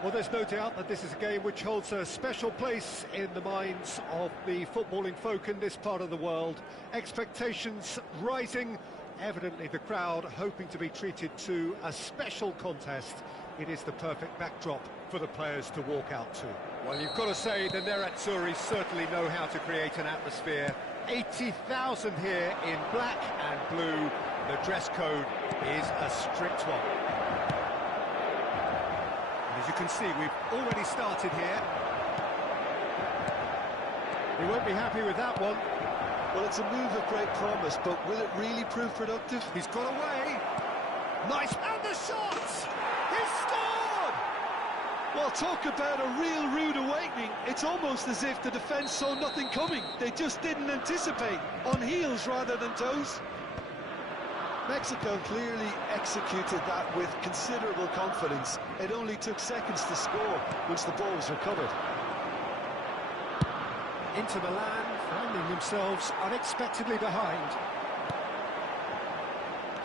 Well, there's no doubt that this is a game which holds a special place in the minds of the footballing folk in this part of the world. Expectations rising, evidently the crowd hoping to be treated to a special contest. It is the perfect backdrop for the players to walk out to. Well, you've got to say the Nerazzurri certainly know how to create an atmosphere. 80,000 here in black and blue. The dress code is a strict one. As you can see, we've already started here. He won't be happy with that one. Well, it's a move of great promise, but will it really prove productive? He's got away. Nice, and the shot! He's scored! Well, talk about a real rude awakening. It's almost as if the defence saw nothing coming. They just didn't anticipate. On heels rather than toes. Mexico clearly executed that with considerable confidence. It only took seconds to score once the ball was recovered. Inter Milan finding themselves unexpectedly behind.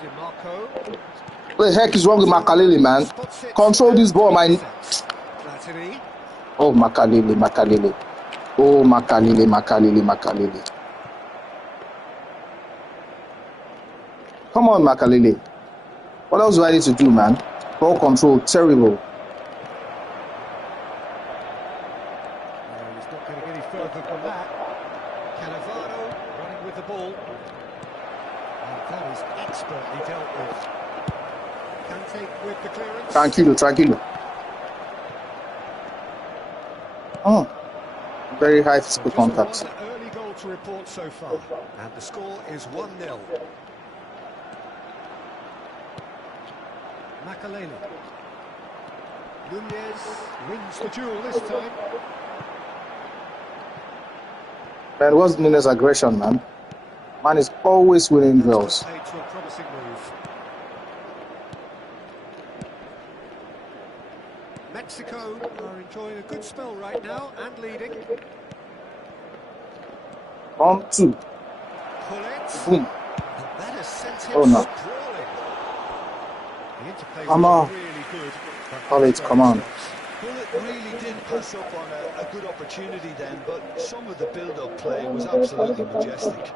Di Marco. What the heck is wrong with Makalele, man? Control this ball, man. Oh, Makalele. Oh, Makalele. Come on, Makalele. What else do I need to do, man? Ball control, terrible. He's not getting any further than that. Cannavaro running with the ball. And that is expertly dealt with. Kante with the clearance. Tranquilo. Oh, very high physical contact. One early goal to report so far. And the score is 1-0. Makalele. Nunez wins the duel this time. Man, what's Nunez's aggression, man? Man is always winning duels. To a promising move. Mexico are enjoying a good spell right now and leading. 1, 2. Pull it. Boom. And that has sent him Oh, no. sprawling. The interplay Come was on. really good. Pull it, come on. Well, it really did pass up on a good opportunity then, but some of the build-up play was absolutely majestic.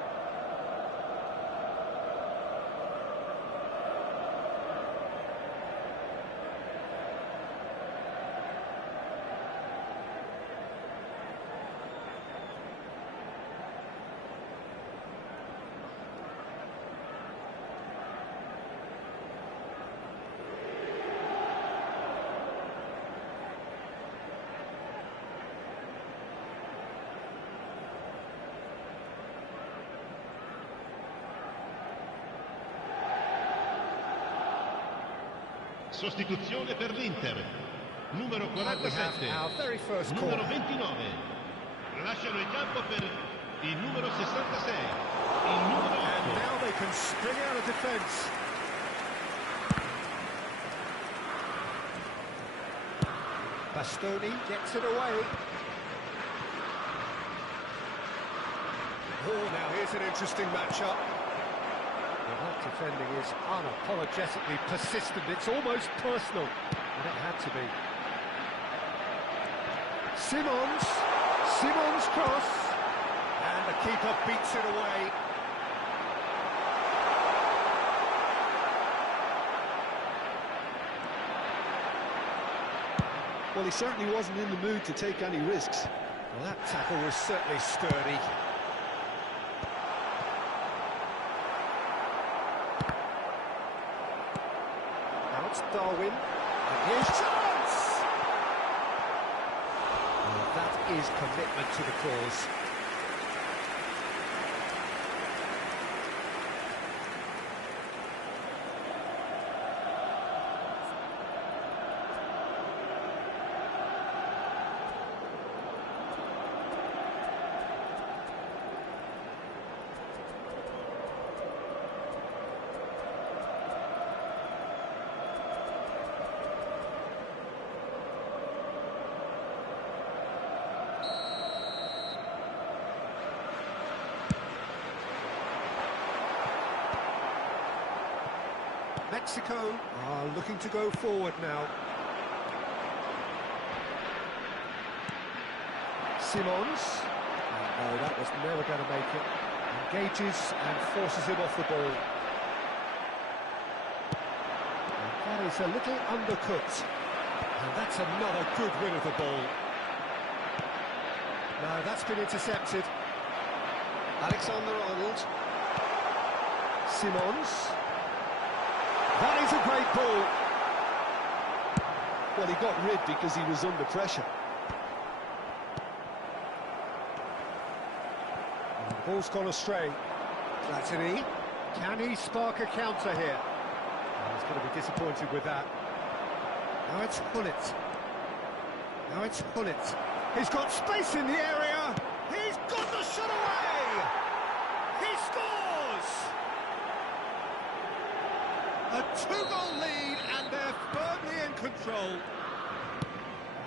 Sostituzione per l'Inter. Numero 47. Numero 29. Lasciano il campo per il numero 66. Il numero 8. And now they can spring out of defence. Bastoni gets it away. Oh, now here's an interesting matchup. That defending is unapologetically persistent. It's almost personal, and it had to be. Simon's cross, and the keeper beats it away. Well, he certainly wasn't in the mood to take any risks. Well, that tackle was certainly sturdy. Darwin, and here's chance! Well, that is commitment to the cause. Mexico are looking to go forward now. Simons. No, that was never going to make it. Engages and forces him off the ball. And that is a little undercooked. And that's another good win of the ball. No, that's been intercepted. Alexander-Arnold. Simons. That is a great ball. Well, he got rid because he was under pressure. And the ball's gone astray. Platini. Can he spark a counter here? Oh, he's going to be disappointed with that. Now it's Hullet. Now it's Hullet. He's got space in the area. He's got the shot away. He scores. A 2-goal lead, and they're firmly in control.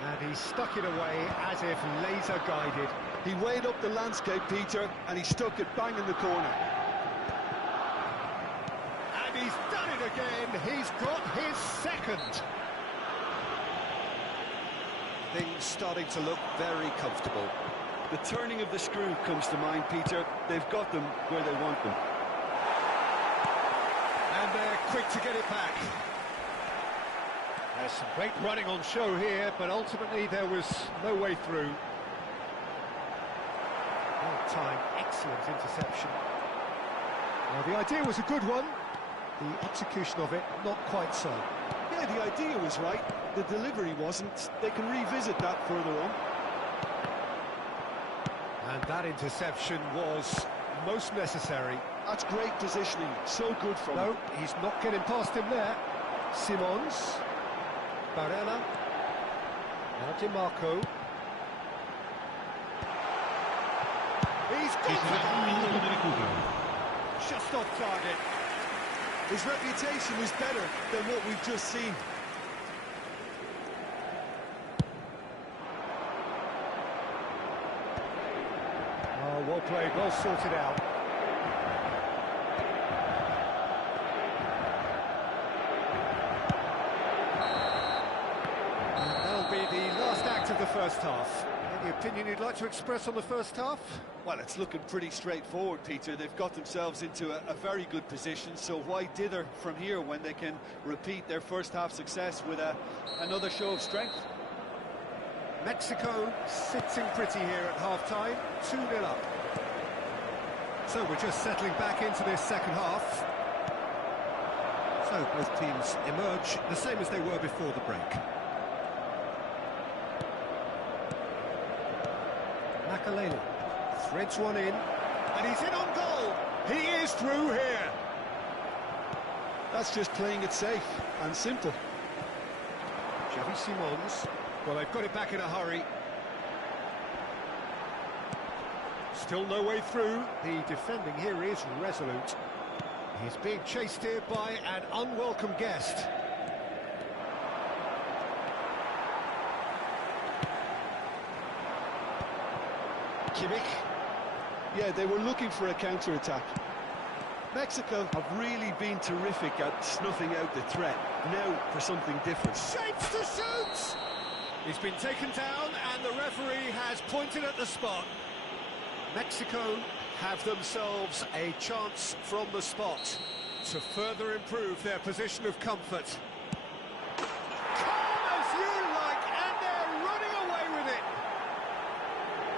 And he stuck it away as if laser guided. He weighed up the landscape, Peter, and he stuck it bang in the corner. And he's done it again. He's got his second. Things starting to look very comfortable. The turning of the screw comes to mind, Peter. They've got them where they want them. And they're quick to get it back. There's some great running on show here, but ultimately there was no way through. Well timed, excellent interception. Well, the idea was a good one. The execution of it, not quite so. Yeah, the idea was right. The delivery wasn't. They can revisit that further on. And that interception was most necessary. That's great positioning. So good from him. No, he's not getting past him there. Simons. Barella. Now Di Marco. He's got just off target. His reputation was better than what we've just seen. Oh, well played, well sorted out. And that'll be the last act of the first half. Any opinion you'd like to express on the first half? Well, it's looking pretty straightforward, Peter. They've got themselves into a very good position, so why dither from here when they can repeat their first half success with another show of strength? Mexico sitting pretty here at half-time, 2-0 up. So we're just settling back into this second half. So both teams emerge the same as they were before the break. Makaleli threads one in, and he's in on goal. He is through here. That's just playing it safe and simple. Xavi Simons. Well, they've got it back in a hurry. Still no way through. The defending here is resolute. He's being chased here by an unwelcome guest. Kimmich. Yeah, they were looking for a counter-attack. Mexico have really been terrific at snuffing out the threat. Now for something different. Shapes to shoot! He's been taken down and the referee has pointed at the spot. Mexico have themselves a chance from the spot to further improve their position of comfort. Calm as you like, and they're running away with it.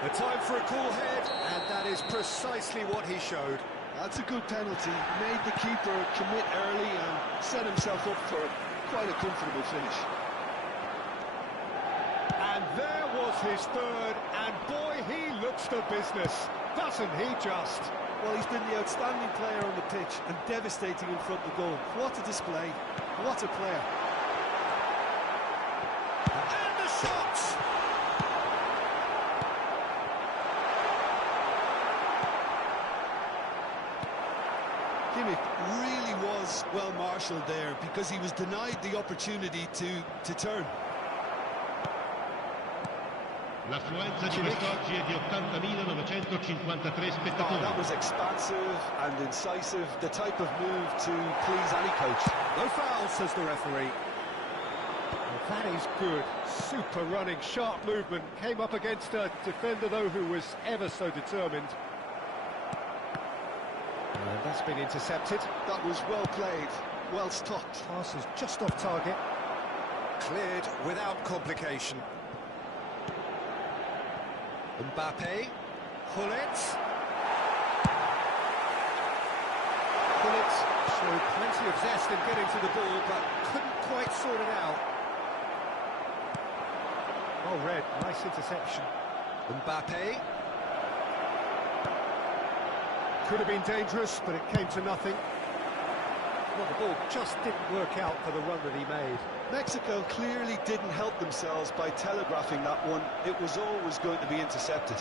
The time for a cool head, and that is precisely what he showed. That's a good penalty. Made the keeper commit early and set himself up for quite a comfortable finish. And there was his third, and boy, he looks the business, doesn't he just? Well, he's been the outstanding player on the pitch and devastating in front of the goal. What a display, what a player. And the shot! Kimmich really was well marshalled there because he was denied the opportunity to turn. L'affluenza di quest'oggi è di 80.953 spettatori. That was expansive and incisive, the type of move to please any coach. No foul, says the referee. Well, That is good. Super running, sharp movement. Came up against a defender, though, who was ever so determined. And that's been intercepted. That was well played, well stopped. Pass is just off target. Cleared without complication. Mbappe. Hullet. Hullet showed plenty of zest in getting to the ball, but couldn't quite sort it out. Well read, nice interception. Mbappe. Could have been dangerous, but it came to nothing. Well, the ball just didn't work out for the run that he made. Mexico clearly didn't help themselves by telegraphing that one. It was always going to be intercepted.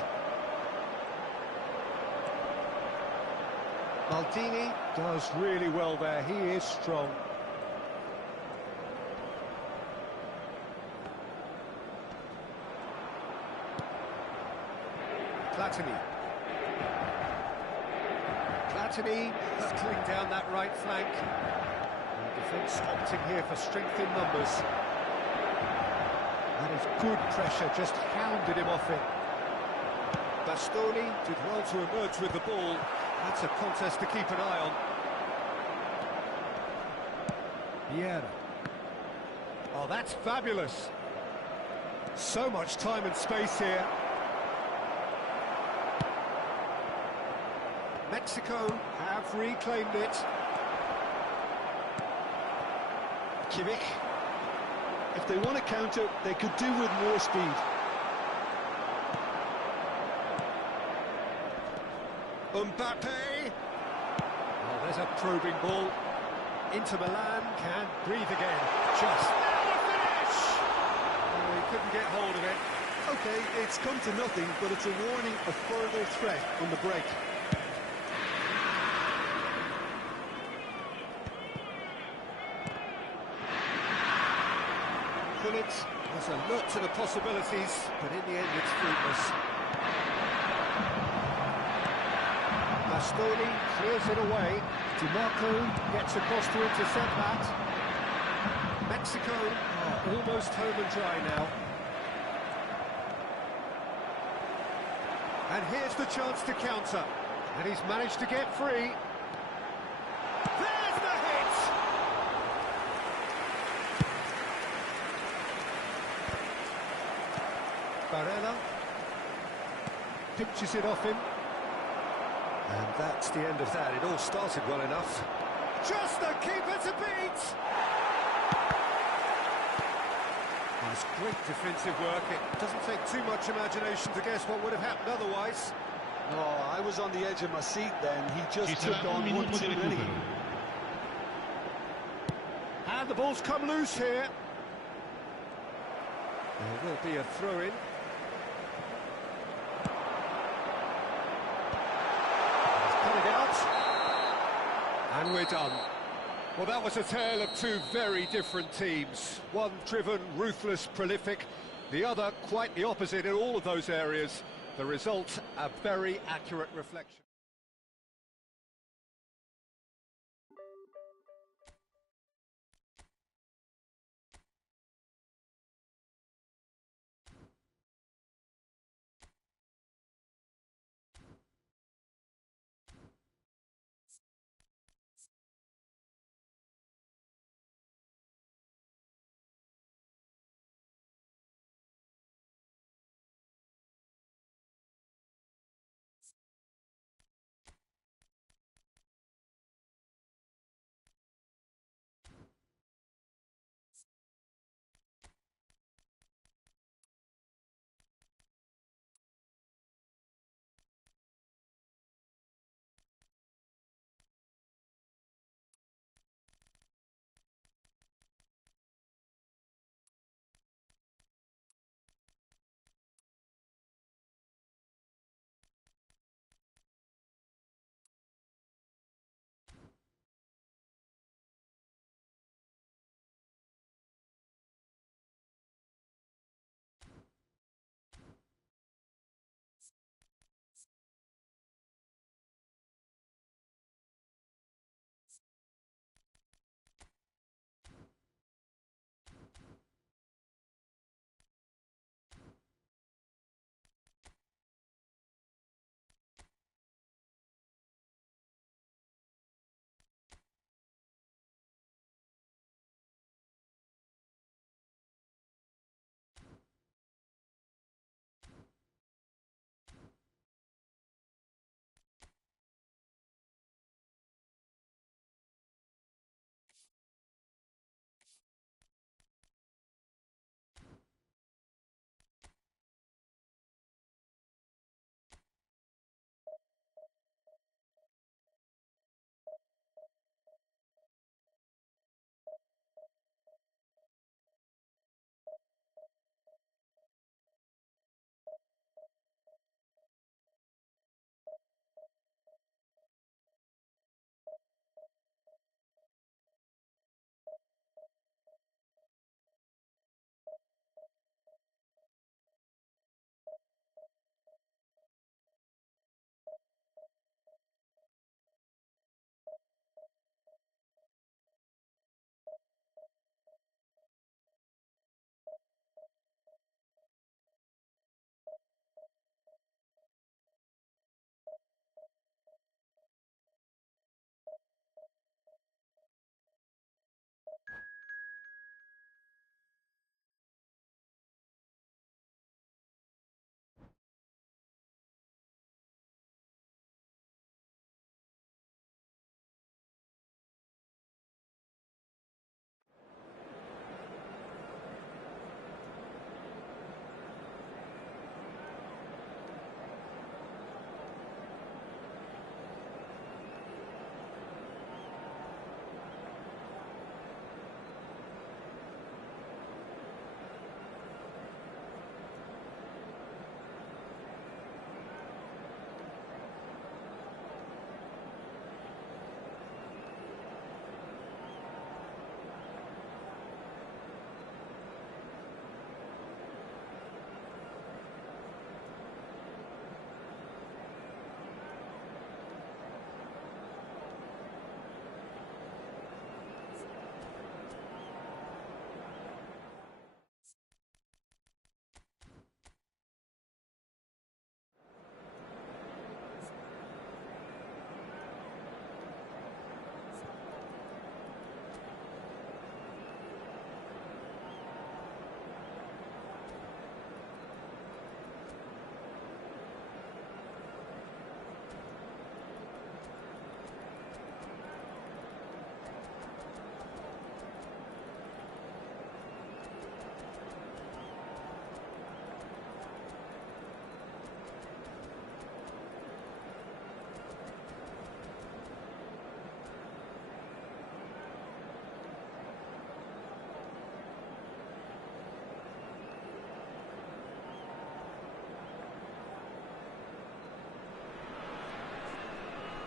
Maldini does really well there. He is strong. Platini. Platini hurtling down that right flank. And defence opting here for strength in numbers. That is good pressure, just hounded him off it. Bastoni did well to emerge with the ball. That's a contest to keep an eye on. Vieira. Oh, that's fabulous. So much time and space here. Mexico have reclaimed it. Kimmich. If they want to counter, they could do with more speed. Mbappe. Oh, there's a probing ball. Inter Milan can breathe again. Just now a finish! Oh, he couldn't get hold of it. Okay, it's come to nothing, but it's a warning of further threat on the break. Hullet was alert to the possibilities, but in the end it's fruitless. Bastoni clears it away. DiMarco gets across to intercept that. Mexico are almost home and dry now. And here's the chance to counter. And he's managed to get free. There's the hit! Barella pinches it off him. And that's the end of that. It all started well enough. Just the keeper to beat! That's great defensive work. It doesn't take too much imagination to guess what would have happened otherwise. Oh, I was on the edge of my seat then. He just took on one too many. And the ball's come loose here. There will be a throw-in. And we're done. Well, that was a tale of two very different teams. One driven, ruthless, prolific. The other quite the opposite in all of those areas. The result, a very accurate reflection.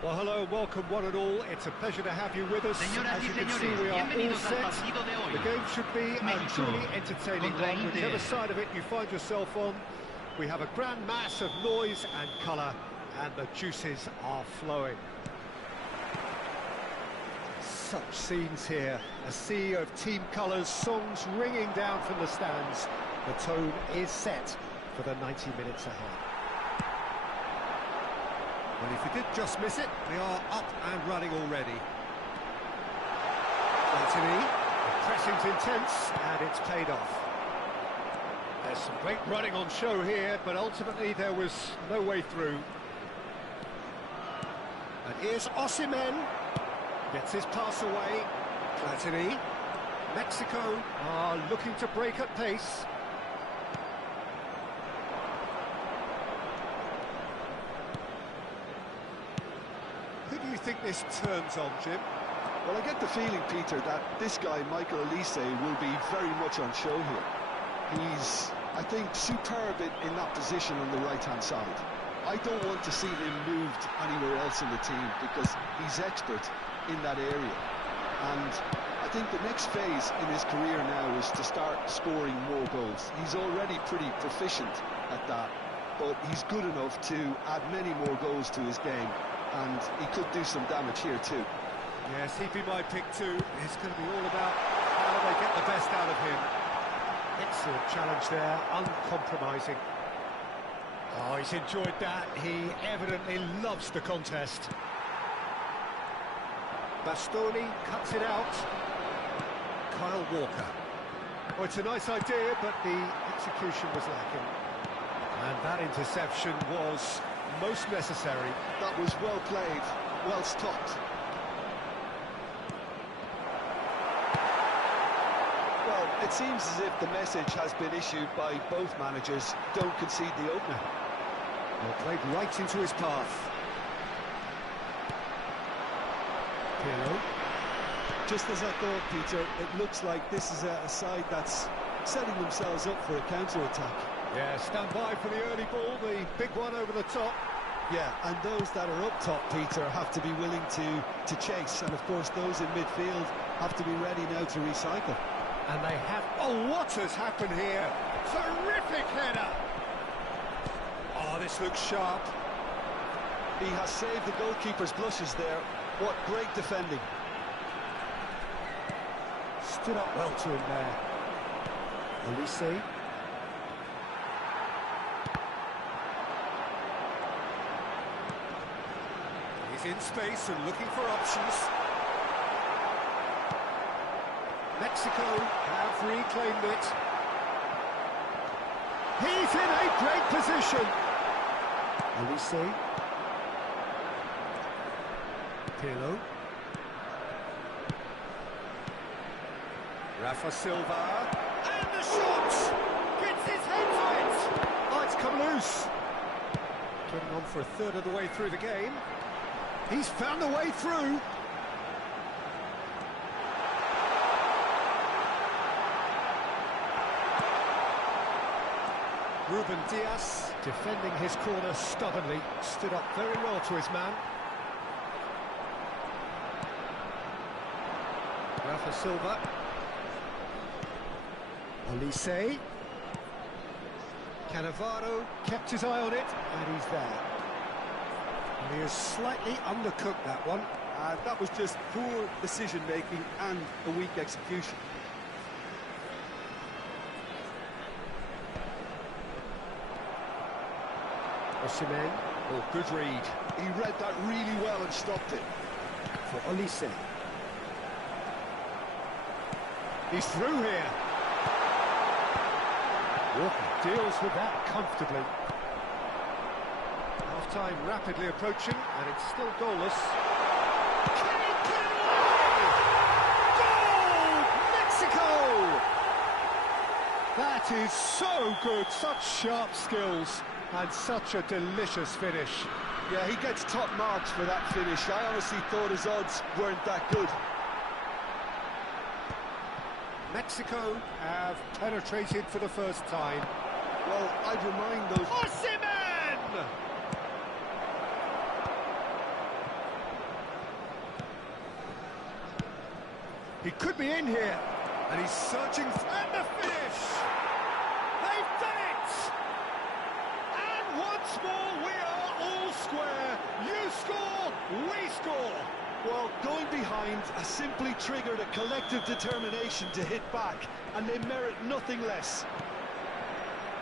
Well, hello and welcome one and all. It's a pleasure to have you with us. As you can see, we are all set. The game should be a truly entertaining one, whichever side of it you find yourself on. We have a grand mass of noise and colour, and the juices are flowing. Such scenes here, a sea of team colours, songs ringing down from the stands. The tone is set for the 90 minutes ahead. Well, if you did just miss it, we are up and running already. Konami, the pressing's intense, and it's paid off. There's some great running on show here, but ultimately there was no way through. And here's Osimhen, gets his pass away. Platini, Mexico are looking to break at pace. Who do you think this turns on, Jim? Well, I get the feeling, Peter, that this guy, Michael Olise, will be very much on show here. He's, I think, superb in that position on the right-hand side. I don't want to see him moved anywhere else in the team because he's expert in that area. And I think the next phase in his career now is to start scoring more goals. He's already pretty proficient at that, but he's good enough to add many more goals to his game, and he could do some damage here too. Yes, he'd be my pick too. It's going to be all about how they get the best out of him. Excellent challenge there, uncompromising. Oh, he's enjoyed that. He evidently loves the contest. Bastoni cuts it out. Kyle Walker. Oh, it's a nice idea, but the execution was lacking. And that interception was most necessary. That was well played, well stopped. Well, it seems as if the message has been issued by both managers: don't concede the opener. Well, played right into his path. Pirlo. Just as I thought, Peter, it looks like this is a side that's setting themselves up for a counter-attack. Yeah, stand by for the early ball, the big one over the top. Yeah, and those that are up top, Peter, have to be willing to chase. And, of course, those in midfield have to be ready now to recycle. And they have... Oh, what has happened here? Terrific header! Oh, this looks sharp. He has saved the goalkeeper's blushes there. What great defending. Stood up well to him there. Olise. He's in space and looking for options. Mexico have reclaimed it. He's in a great position. Olise. Pirlo. Rafa Silva. And the shot! Gets his head to it! Oh, it's come loose. Getting on for a third of the way through the game. He's found a way through. Ruben Dias, defending his corner stubbornly, stood up very well to his man. Rafa Silva. Olise. Cannavaro kept his eye on it, and he's there. And he has slightly undercooked that one. That was just poor decision-making and a weak execution. Osimhen, oh, good read. He read that really well and stopped it. For Olise. He's through here. Walker deals with that comfortably. Half-time rapidly approaching, and it's still goalless. Can he put it away? Goal! Mexico! That is so good, such sharp skills, and such a delicious finish. Yeah, he gets top marks for that finish. I honestly thought his odds weren't that good. Mexico have penetrated for the first time. Well, I'd remind those... Osimhen! He could be in here. And he's searching. And the finish! They've done it! And once more, we are all square. You score, we score. Well, going behind has simply triggered a collective determination to hit back, and they merit nothing less.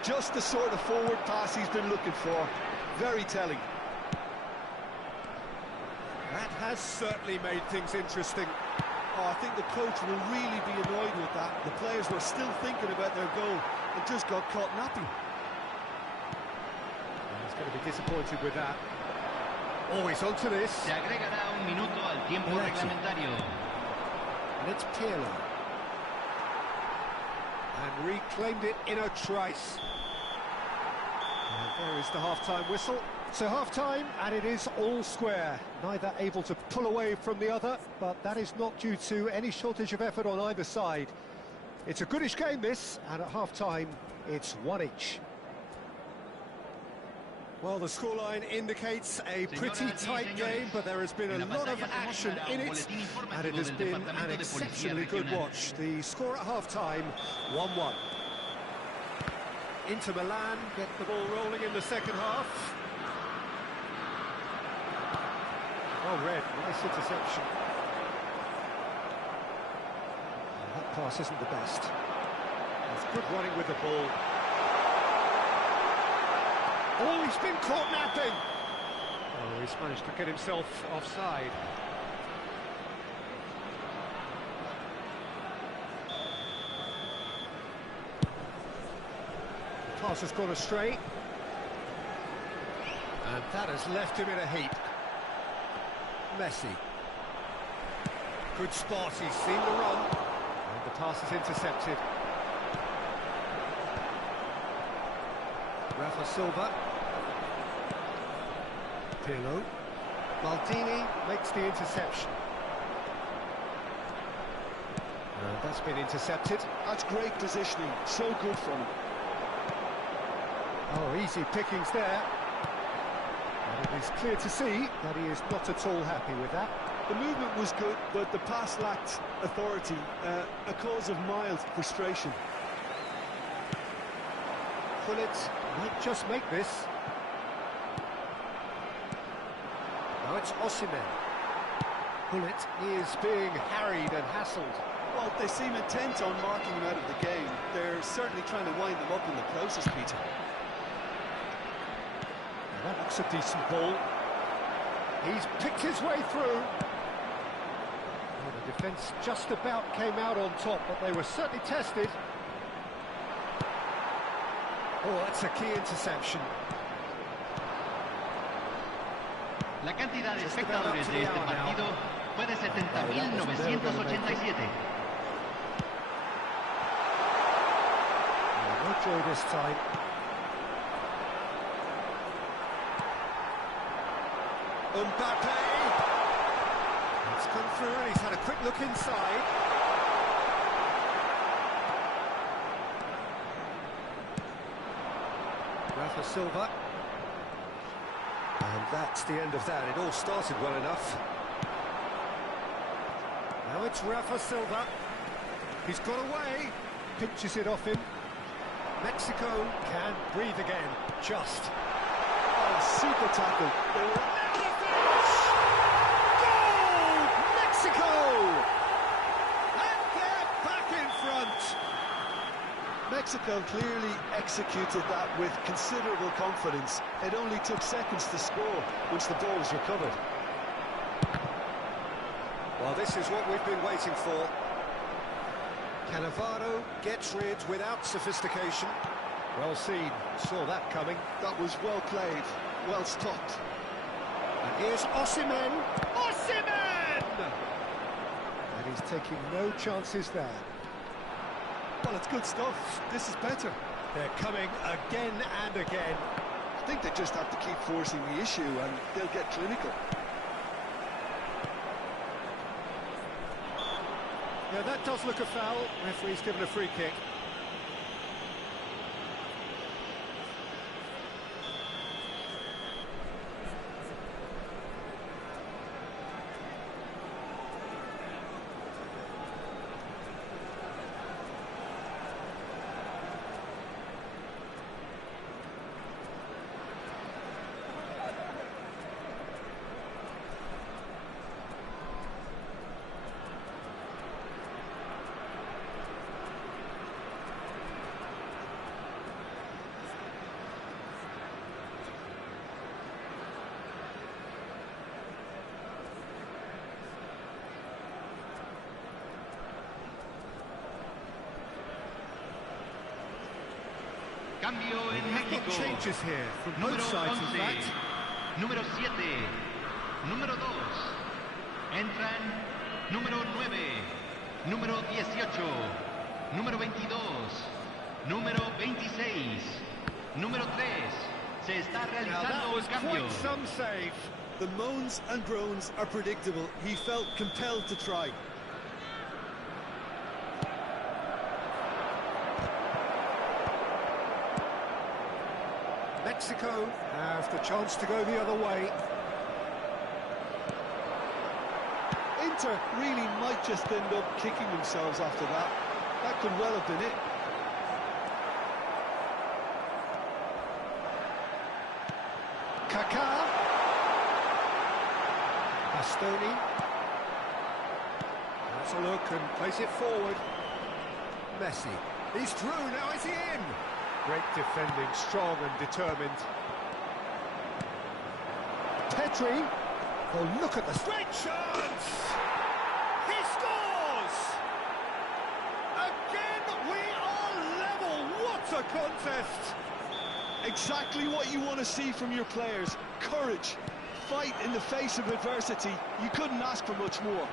Just the sort of forward pass he's been looking for. Very telling. That has certainly made things interesting. Oh, I think the coach will really be annoyed with that. The players were still thinking about their goal and just got caught napping. He's going to be disappointed with that. Oh, he's onto this. Se agregará un minuto al tiempo reglamentario. And it's Pirlo. And reclaimed it in a trice. And there is the half-time whistle. So half-time, and it is all square. Neither able to pull away from the other, but that is not due to any shortage of effort on either side. It's a goodish game, this, and at half-time, it's one each. Well, the scoreline indicates a pretty tight game, but there has been a lot of action in it, and it has been an exceptionally good watch. The score at half-time, 1-1. Inter Milan get the ball rolling in the second half. Oh, Red, nice interception. That pass isn't the best. It's good running with the ball. Oh, he's been caught napping! Oh, he's managed to get himself offside. The pass has gone astray. And that has left him in a heap. Messi. Good spot, he's seen the run. And the pass is intercepted. Rafa Silva. Pirlo. Maldini makes the interception. And that's been intercepted. That's great positioning, so good from him. Oh, easy pickings there. And it is clear to see that he is not at all happy with that. The movement was good, but the pass lacked authority, a cause of mild frustration. Gullit might just make this. Now it's Osimhen. Gullit is being harried and hassled. Well, they seem intent on marking him out of the game. They're certainly trying to wind them up in the process, Peter. Now that looks a decent ball. He's picked his way through. Well, the defence just about came out on top, but they were certainly tested. Oh, that's a key interception. La cantidad de espectadores de este partido fue de 70.987. No joy this time. Mbappe! It's come through and he's had a quick look inside. Rafa Silva. And that's the end of that. It all started well enough. Now it's Rafa Silva. He's got away. Pinches it off him. Mexico can breathe again. Just. Oh, super tackle. Now the finish! Goal! Mexico! And they're back in front. Mexico clearly executed that with considerable confidence. It only took seconds to score once the ball was recovered. Well, this is what we've been waiting for. Cannavaro gets rid without sophistication. Well seen, saw that coming. That was well played, well stopped. And here's Osimhen. Osimhen! And he's taking no chances there. Well, it's good stuff. This is better. They're coming again and again. I think they just have to keep forcing the issue and they'll get clinical. Yeah, that does look a foul. Referee's given a free kick. Cambio en We've got México. changes here from both Número sides, in 11, fact. número 7, número 2. Entran número 9, número 18, número 22, número 26, número 3. Se está Now that realizando was el cambio. quite some save. The moans and groans are predictable. He felt compelled to try. Mexico have the chance to go the other way. Inter really might just end up kicking themselves after that. That could well have been it. Kaká. Bastoni. Has a look and plays it forward. Messi. He's through, now is he in? Great defending, strong and determined. Petri. Oh, look at the straight chance! He scores! Again, we are level. What a contest! Exactly what you want to see from your players. Courage, fight in the face of adversity. You couldn't ask for much more.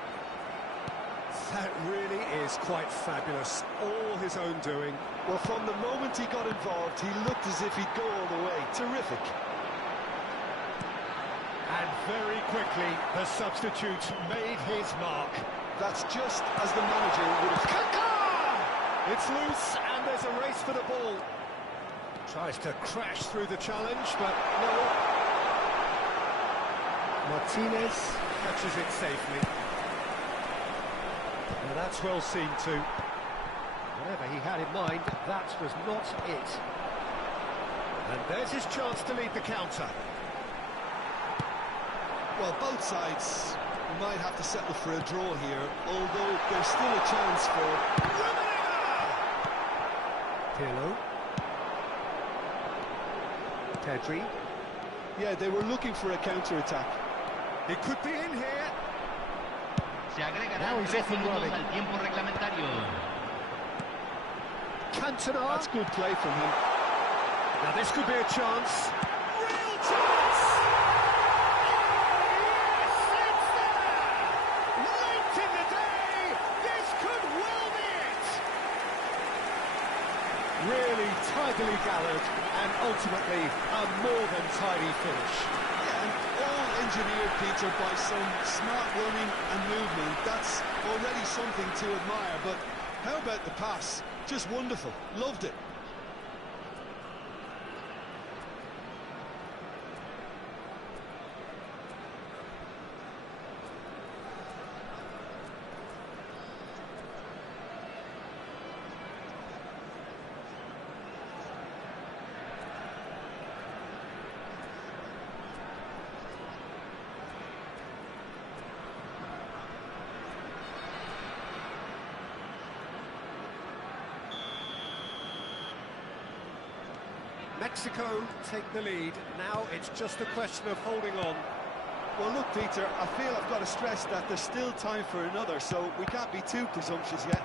That really is quite fabulous. All his own doing. Well, from the moment he got involved, he looked as if he'd go all the way. Terrific. And very quickly, the substitute made his mark. That's just as the manager would have... Kaká! It's loose, and there's a race for the ball. Tries to crash through the challenge, but no. Martinez catches it safely. Well, that's well seen too. Whatever he had in mind, that was not it. And there's his chance to lead the counter. Well, both sides might have to settle for a draw here, although there's still a chance for... Pirlo. Pedri. Yeah, they were looking for a counter-attack. It could be in here. Se agregarán Now he's 3 off and minutos running. al tiempo reglamentario. Cantona. That's good play from him. Now this could be a chance. Real chance! Yes, it's there! Late in the day, this could well be it! Really tidily gathered, and ultimately a more than tidy finish. Yeah, and all engineered, Peter, by some smart running and movement. That's already something to admire, but how about the pass? Just wonderful. Loved it. Mexico take the lead. Now it's just a question of holding on. Well, look, Peter, I feel I've got to stress that there's still time for another, so we can't be too presumptuous yet.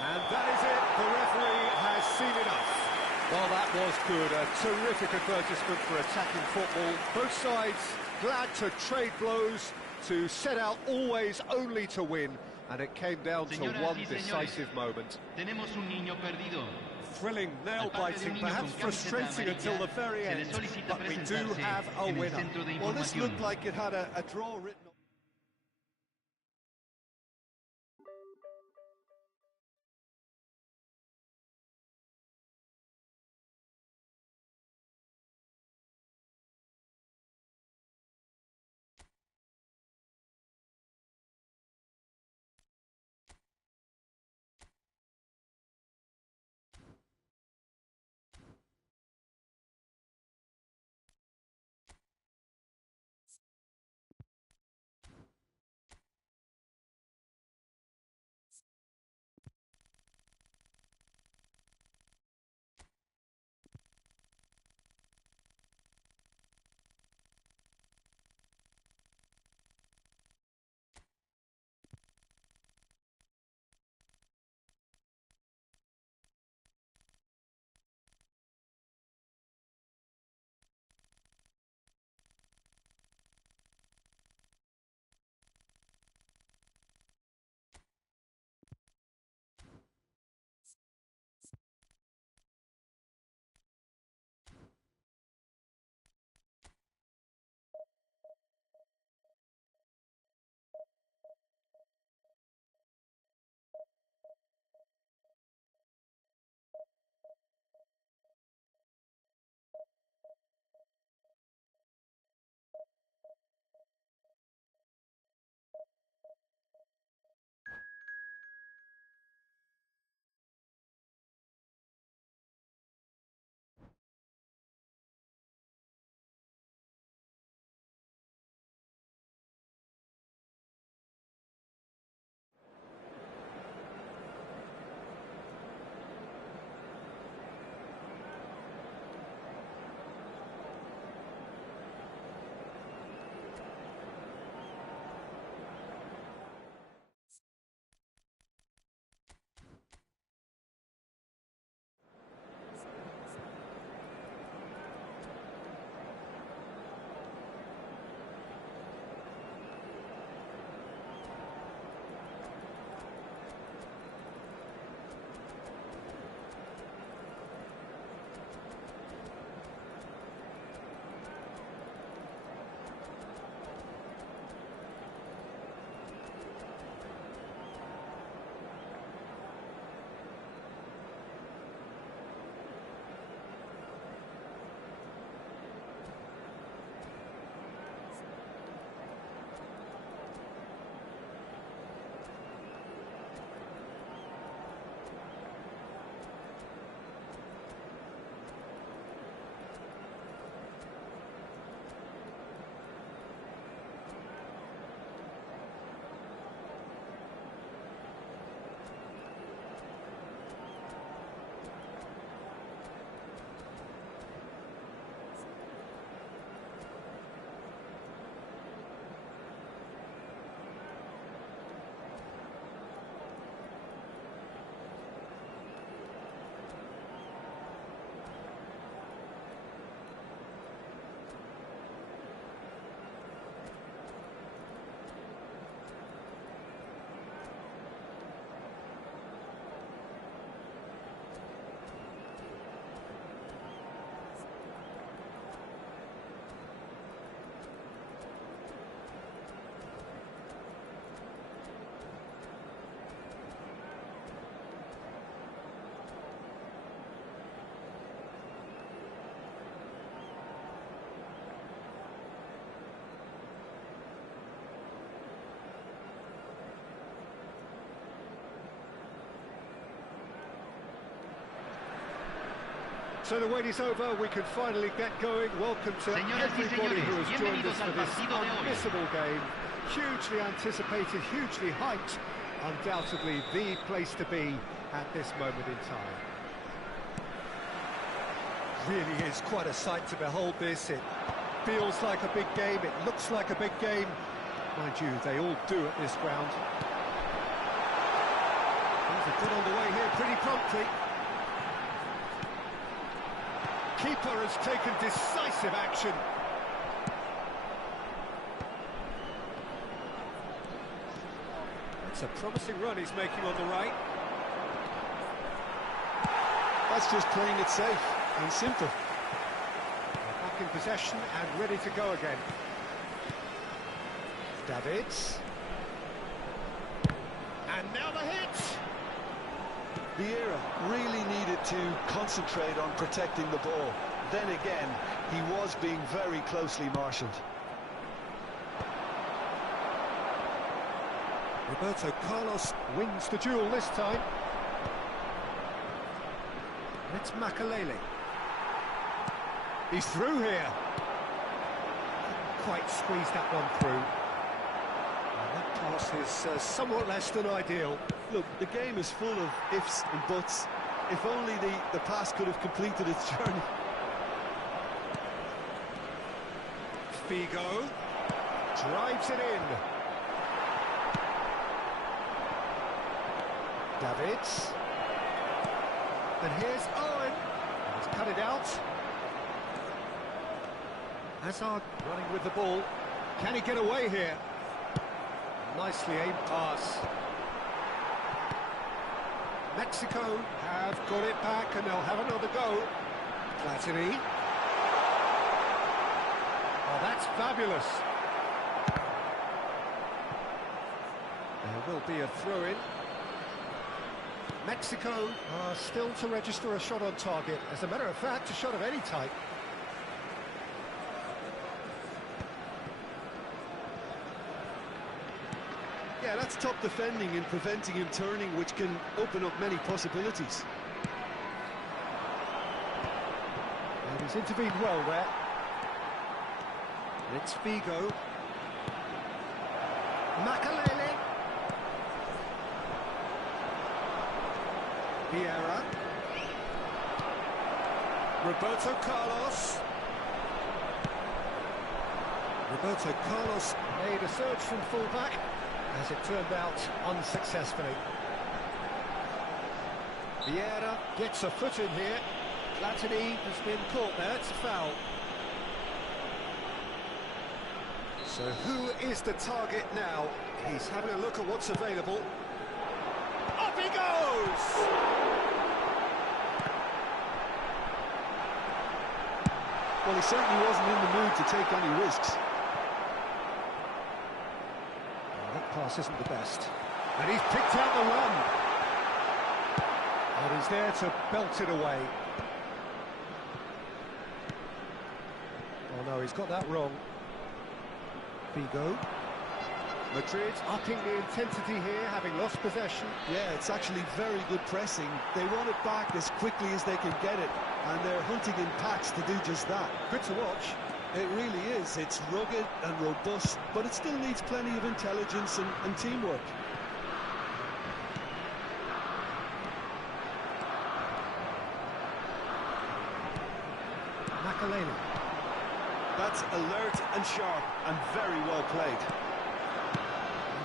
And that is it. The referee has seen enough. Well, that was good. A terrific advertisement for attacking football. Both sides glad to trade blows, to set out always only to win. And it came down to one decisive moment. Tenemos un niño perdido. Thrilling, nail-biting, perhaps frustrating until the very end. But we do have a winner. Well, this looked like it had a draw written So the wait is over, we can finally get going. Welcome to everybody who has joined us for this unmissable game. Hugely anticipated, hugely hyped. Undoubtedly the place to be at this moment in time. Really is quite a sight to behold this. It feels like a big game, it looks like a big game. Mind you, they all do at this ground. Things are good on the way here pretty promptly. Keeper has taken decisive action. That's a promising run he's making on the right. That's just playing it safe and simple. They're back in possession and ready to go again. Davids. And now the hit! Vieira really needed to concentrate on protecting the ball. Then again, he was being very closely marshalled. Roberto Carlos wins the duel this time. And it's Makalele. He's through here. Couldn't quite squeeze that one through. And that pass is somewhat less than ideal. Look, the game is full of ifs and buts. If only the pass could have completed its journey. Figo drives it in. Davids. And here's Owen. He's cut it out. Hazard running with the ball. Can he get away here? Nicely aimed pass. Mexico have got it back and they'll have another go. Platini. Oh, that's fabulous. There will be a throw-in. Mexico are still to register a shot on target. As a matter of fact, a shot of any type. Yeah, that's top defending and preventing him turning, which can open up many possibilities. And he's intervened well there. It's Figo. Makalele. Vieira. Roberto Carlos. Roberto Carlos made a surge from fullback, as it turned out unsuccessfully. Vieira gets a foot in here. Platini has been caught there, it's a foul. So who is the target now? He's having a look at what's available. Up he goes! Well, he certainly wasn't in the mood to take any risks. Well, that pass isn't the best. And he's picked out the run. And he's there to belt it away. Oh no, he's got that wrong. Figo. Madrid upping the intensity here, having lost possession. Yeah, it's actually very good pressing. They want it back as quickly as they can get it, and they're hunting in packs to do just that. Good to watch. It really is. It's rugged and robust, but it still needs plenty of intelligence and teamwork. Makalele. That's alert and sharp and very well played.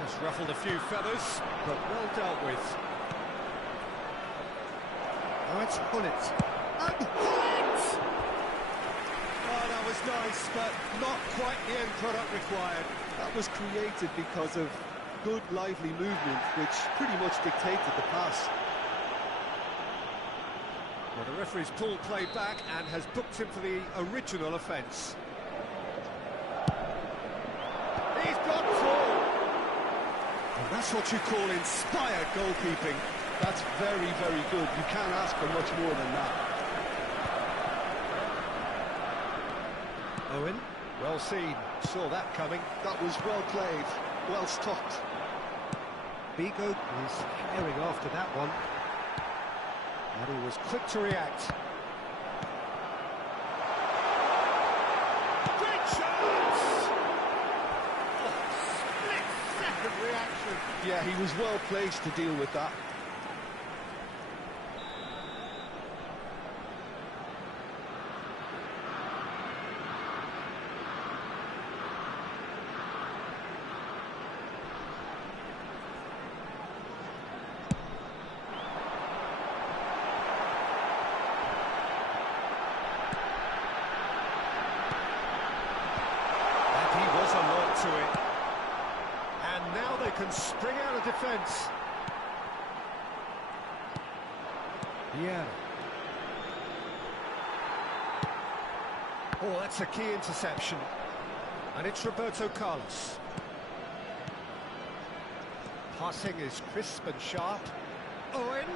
He's ruffled a few feathers, but well dealt with. Oh, it's Hullet. And Hullet! Oh, that was nice, but not quite the end product required. That was created because of good, lively movement, which pretty much dictated the pass. Well, the referee's pulled play back and has booked him for the original offence. He's got through! And that's what you call inspired goalkeeping. That's very, very good. You can't ask for much more than that. Owen, well seen. Saw that coming. That was well played, well stopped. Figo is herring after that one. And he was quick to react. Yeah, he was well placed to deal with that. To it, and now they can spring out of defence. Yeah. Oh, that's a key interception, and it's Roberto Carlos. Passing is crisp and sharp. Owen.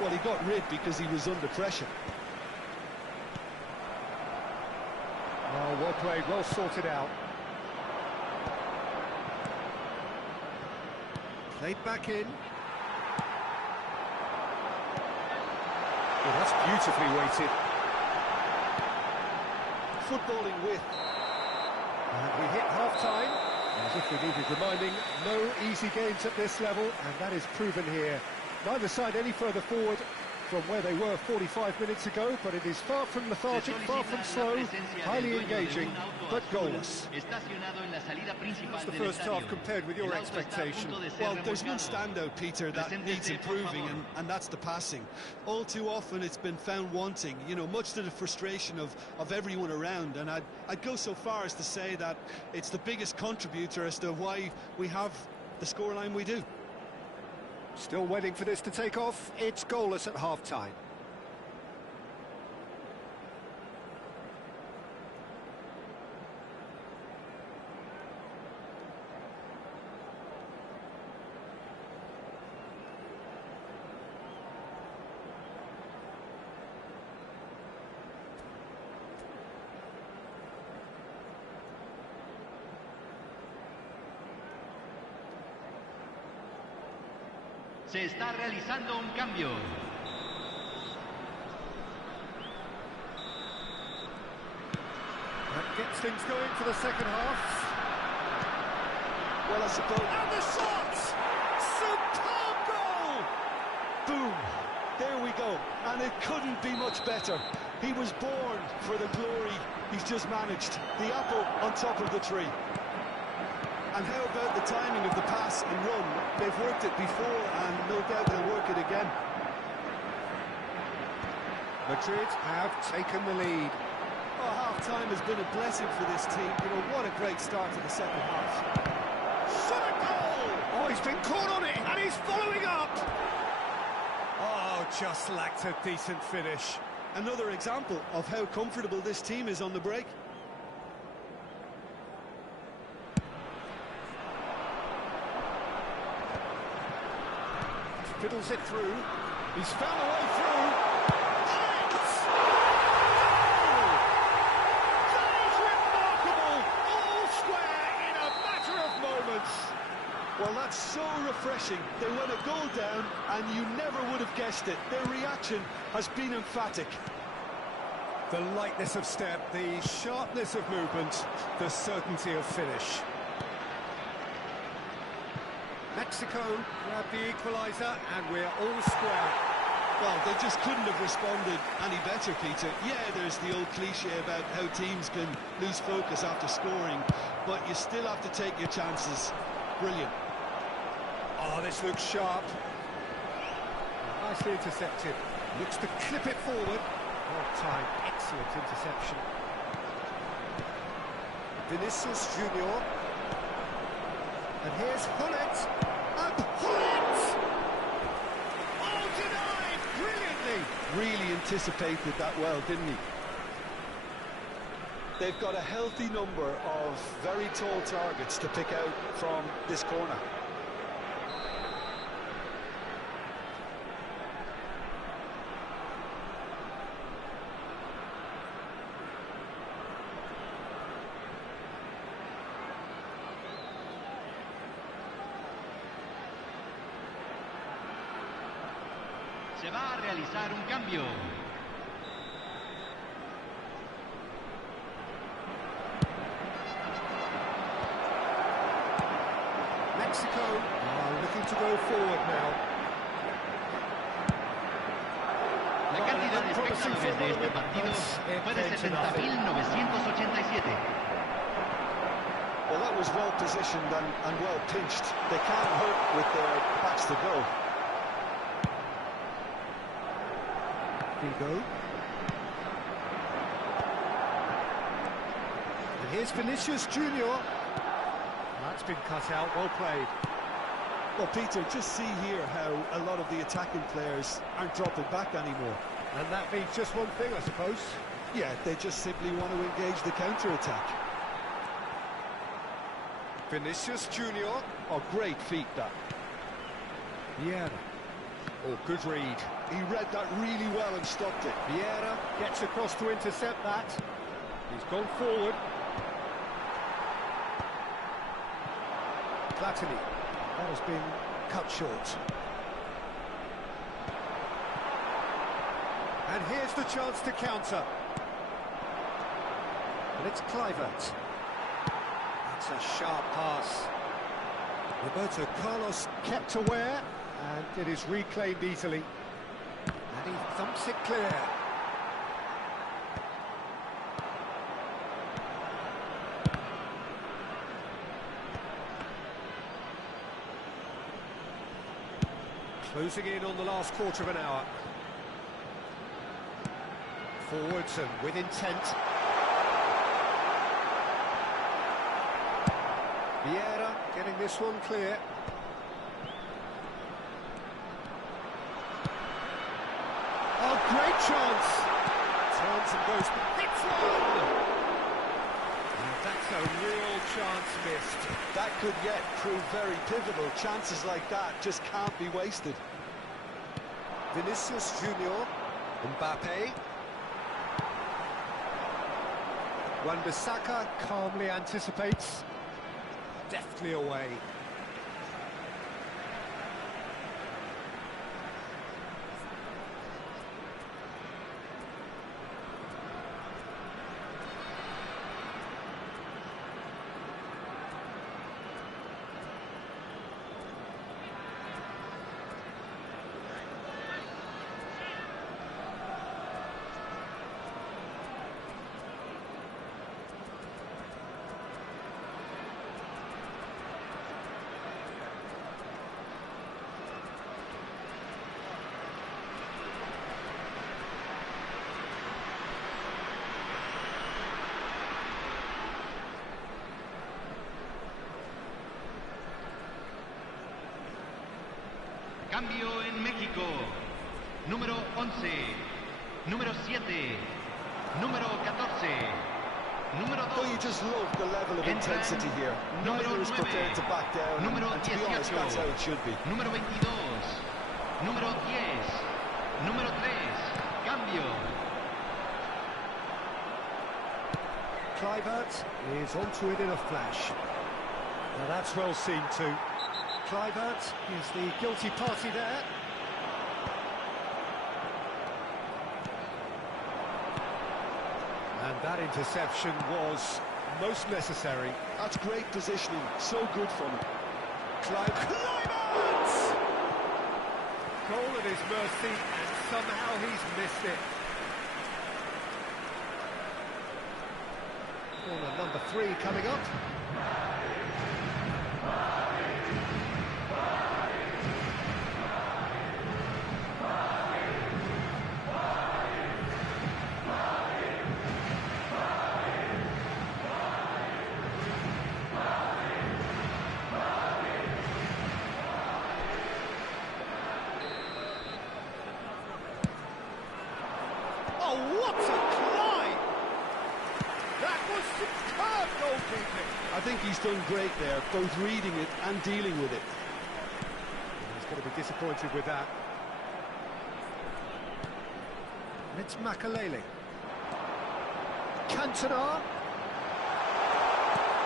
Well, he got rid because he was under pressure. Oh, well played, well sorted out. Played back in. Oh, that's beautifully weighted. Footballing width. And we hit half-time. As if we needed reminding, no easy games at this level, and that is proven here. Neither side any further forward from where they were 45 minutes ago, but it is far from lethargic, far from slow, highly engaging, but goalless. What's the first half compared with your expectation? Well, there's one standout, Peter, that needs improving, and that's the passing. All too often it's been found wanting, you know, much to the frustration of everyone around, and I'd go so far as to say that it's the biggest contributor as to why we have the scoreline we do. Still waiting for this to take off. It's goalless at half-time. Se está realizando un cambio. That gets things going for the second half. Well, I suppose... And the shot! Superb goal! Boom! There we go. And it couldn't be much better. He was born for the glory he's just managed. The apple on top of the tree. And how about the timing of the pass and run? They've worked it before, and no doubt they'll work it again. Madrid have taken the lead. Oh, half-time has been a blessing for this team. You know, what a great start to the second half. Shot a goal! Oh, he's been caught on it, and he's following up! Oh, just lacked a decent finish. Another example of how comfortable this team is on the break. Fiddles it through. He's found a way through. That is remarkable! All square in a matter of moments. Well, that's so refreshing. They went a goal down, and you never would have guessed it. Their reaction has been emphatic. The lightness of step, the sharpness of movement, the certainty of finish. Mexico grab the equaliser, and we're all square. Well, they just couldn't have responded any better, Peter. Yeah, there's the old cliche about how teams can lose focus after scoring, but you still have to take your chances. Brilliant. Oh, this looks sharp. Nicely intercepted. Looks to clip it forward. Well timed, excellent interception. Vinicius Junior. And here's Hullet. And Hullet! Oh, denied! Brilliantly! Really anticipated that well, didn't he? They've got a healthy number of very tall targets to pick out from this corner. Se va a realizar un cambio. go forward now. La cantidad de espectadores de este partido fue de 70.987. Well, that was well positioned and well pinched. They can't hurt with their backs to goal. Vigo. And here's Vinicius Junior. That's been cut out, well played. Well, Peter, just see here how a lot of the attacking players aren't dropping back anymore. And that means just one thing, I suppose. Yeah, they just simply want to engage the counter-attack. Vinicius Junior. Oh, great feat, that. Vieira. Oh, good read. He read that really well and stopped it. Vieira gets across to intercept that. He's gone forward. Platini. That has been cut short. And here's the chance to counter. And it's Kluivert. That's a sharp pass. Roberto Carlos kept aware, and it is reclaimed easily. And he thumps it clear. Closing in on the last quarter of an hour. Forwards and with intent. Vieira getting this one clear. Oh, great chance! Turns and goes, hits one! And that's a real chance missed. That could yet prove very pivotal. Chances like that just can't be wasted. Vinicius Junior, Mbappe. Wan-Bissaka calmly anticipates. Deftly away. Cambio en México. Número 11. Número 7. Número 14. Número 2. Oh, you just love the level of intensity here. Neither is prepared to back down. Número and to be honest, 18. that's how it should be. Número 22. Número 10. Número 3. Cambio. Kluivert is onto it in a flash. Now that's well seen too. Kluivert is the guilty party there. And that interception was most necessary. That's great positioning. So good from him. Kluivert! Goal at his mercy, and somehow he's missed it. Corner number 3 coming up. Oh, what a climb! That was superb goalkeeping. I think he's done great there, both reading it and dealing with it. He's going to be disappointed with that. And it's Makalele. Cantona.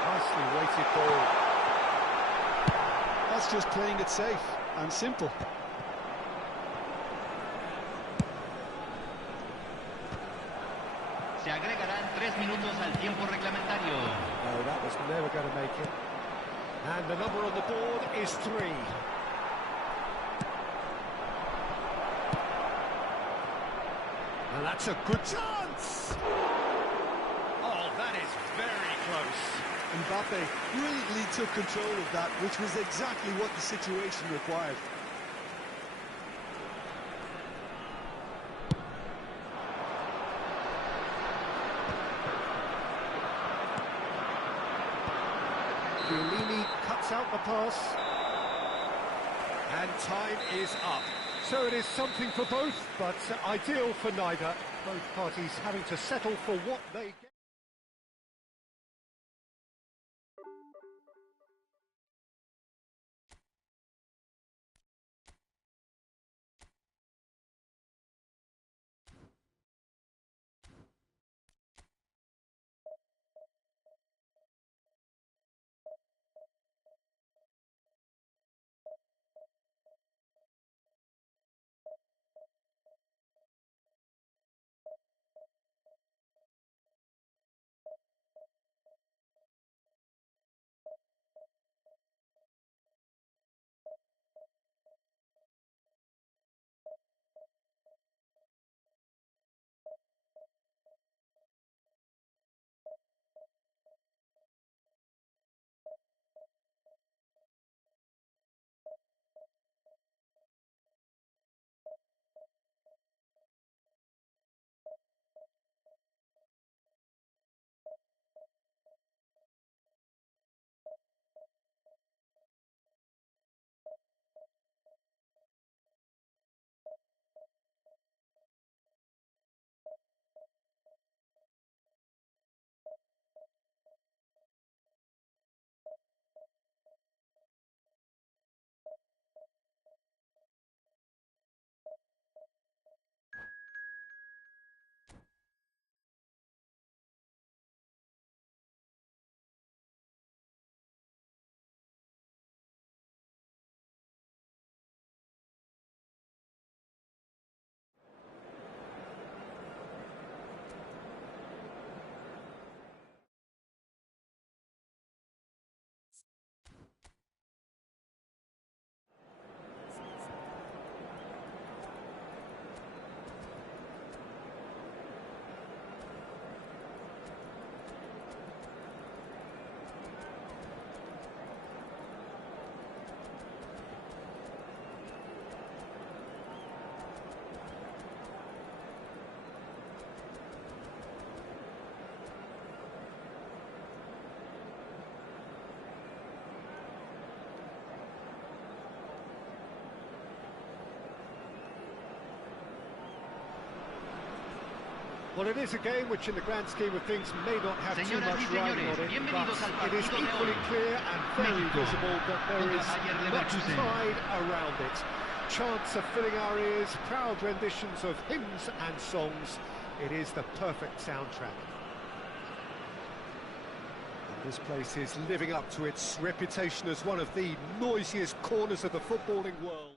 Nicely weighted ball. That's just playing it safe and simple. Se agregarán 3 minutos al tiempo reglamentario. No, that was never going to make it. And the number on the board is 3. that's a good chance! Oh, that is very close. Mbappe brilliantly took control of that, which was exactly what the situation required. Chiellini cuts out the pass. And time is up. So it is something for both, but ideal for neither. Both parties having to settle for what they get. Well, it is a game which, in the grand scheme of things, may not have too much riding on it, but it is equally clear and very visible that there is much pride around it. Chants are filling our ears, proud renditions of hymns and songs. It is the perfect soundtrack. And this place is living up to its reputation as one of the noisiest corners of the footballing world.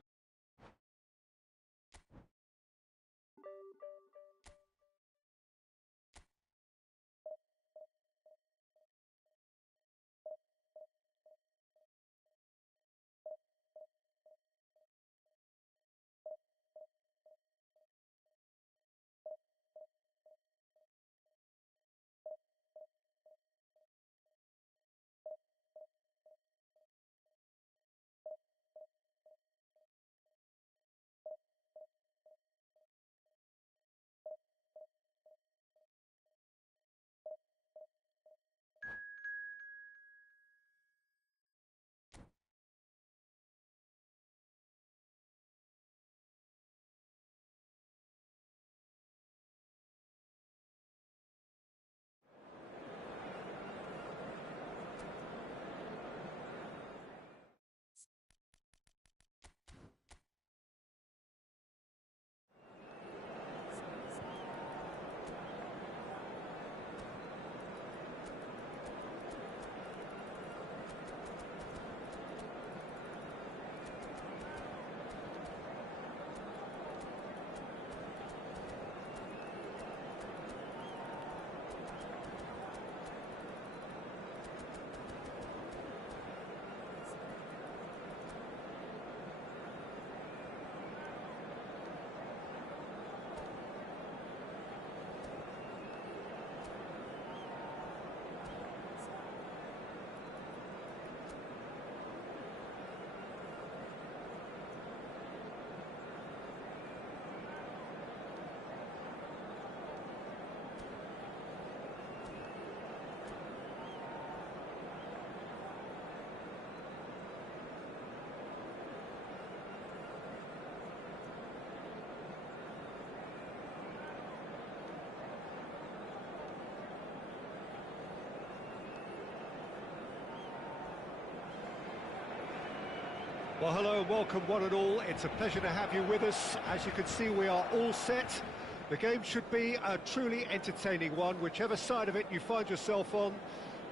Well, hello and welcome one and all. It's a pleasure to have you with us. As you can see, we are all set. The game should be a truly entertaining one, whichever side of it you find yourself on.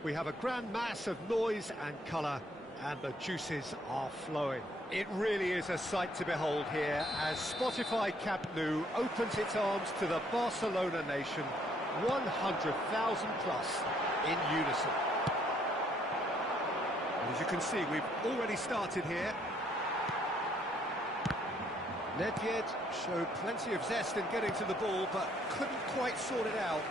We have a grand mass of noise and colour, and the juices are flowing. It really is a sight to behold here as Spotify Camp Nou opens its arms to the Barcelona nation, 100,000 plus in unison. And as you can see, we've already started here. Nedved showed plenty of zest in getting to the ball, but couldn't quite sort it out.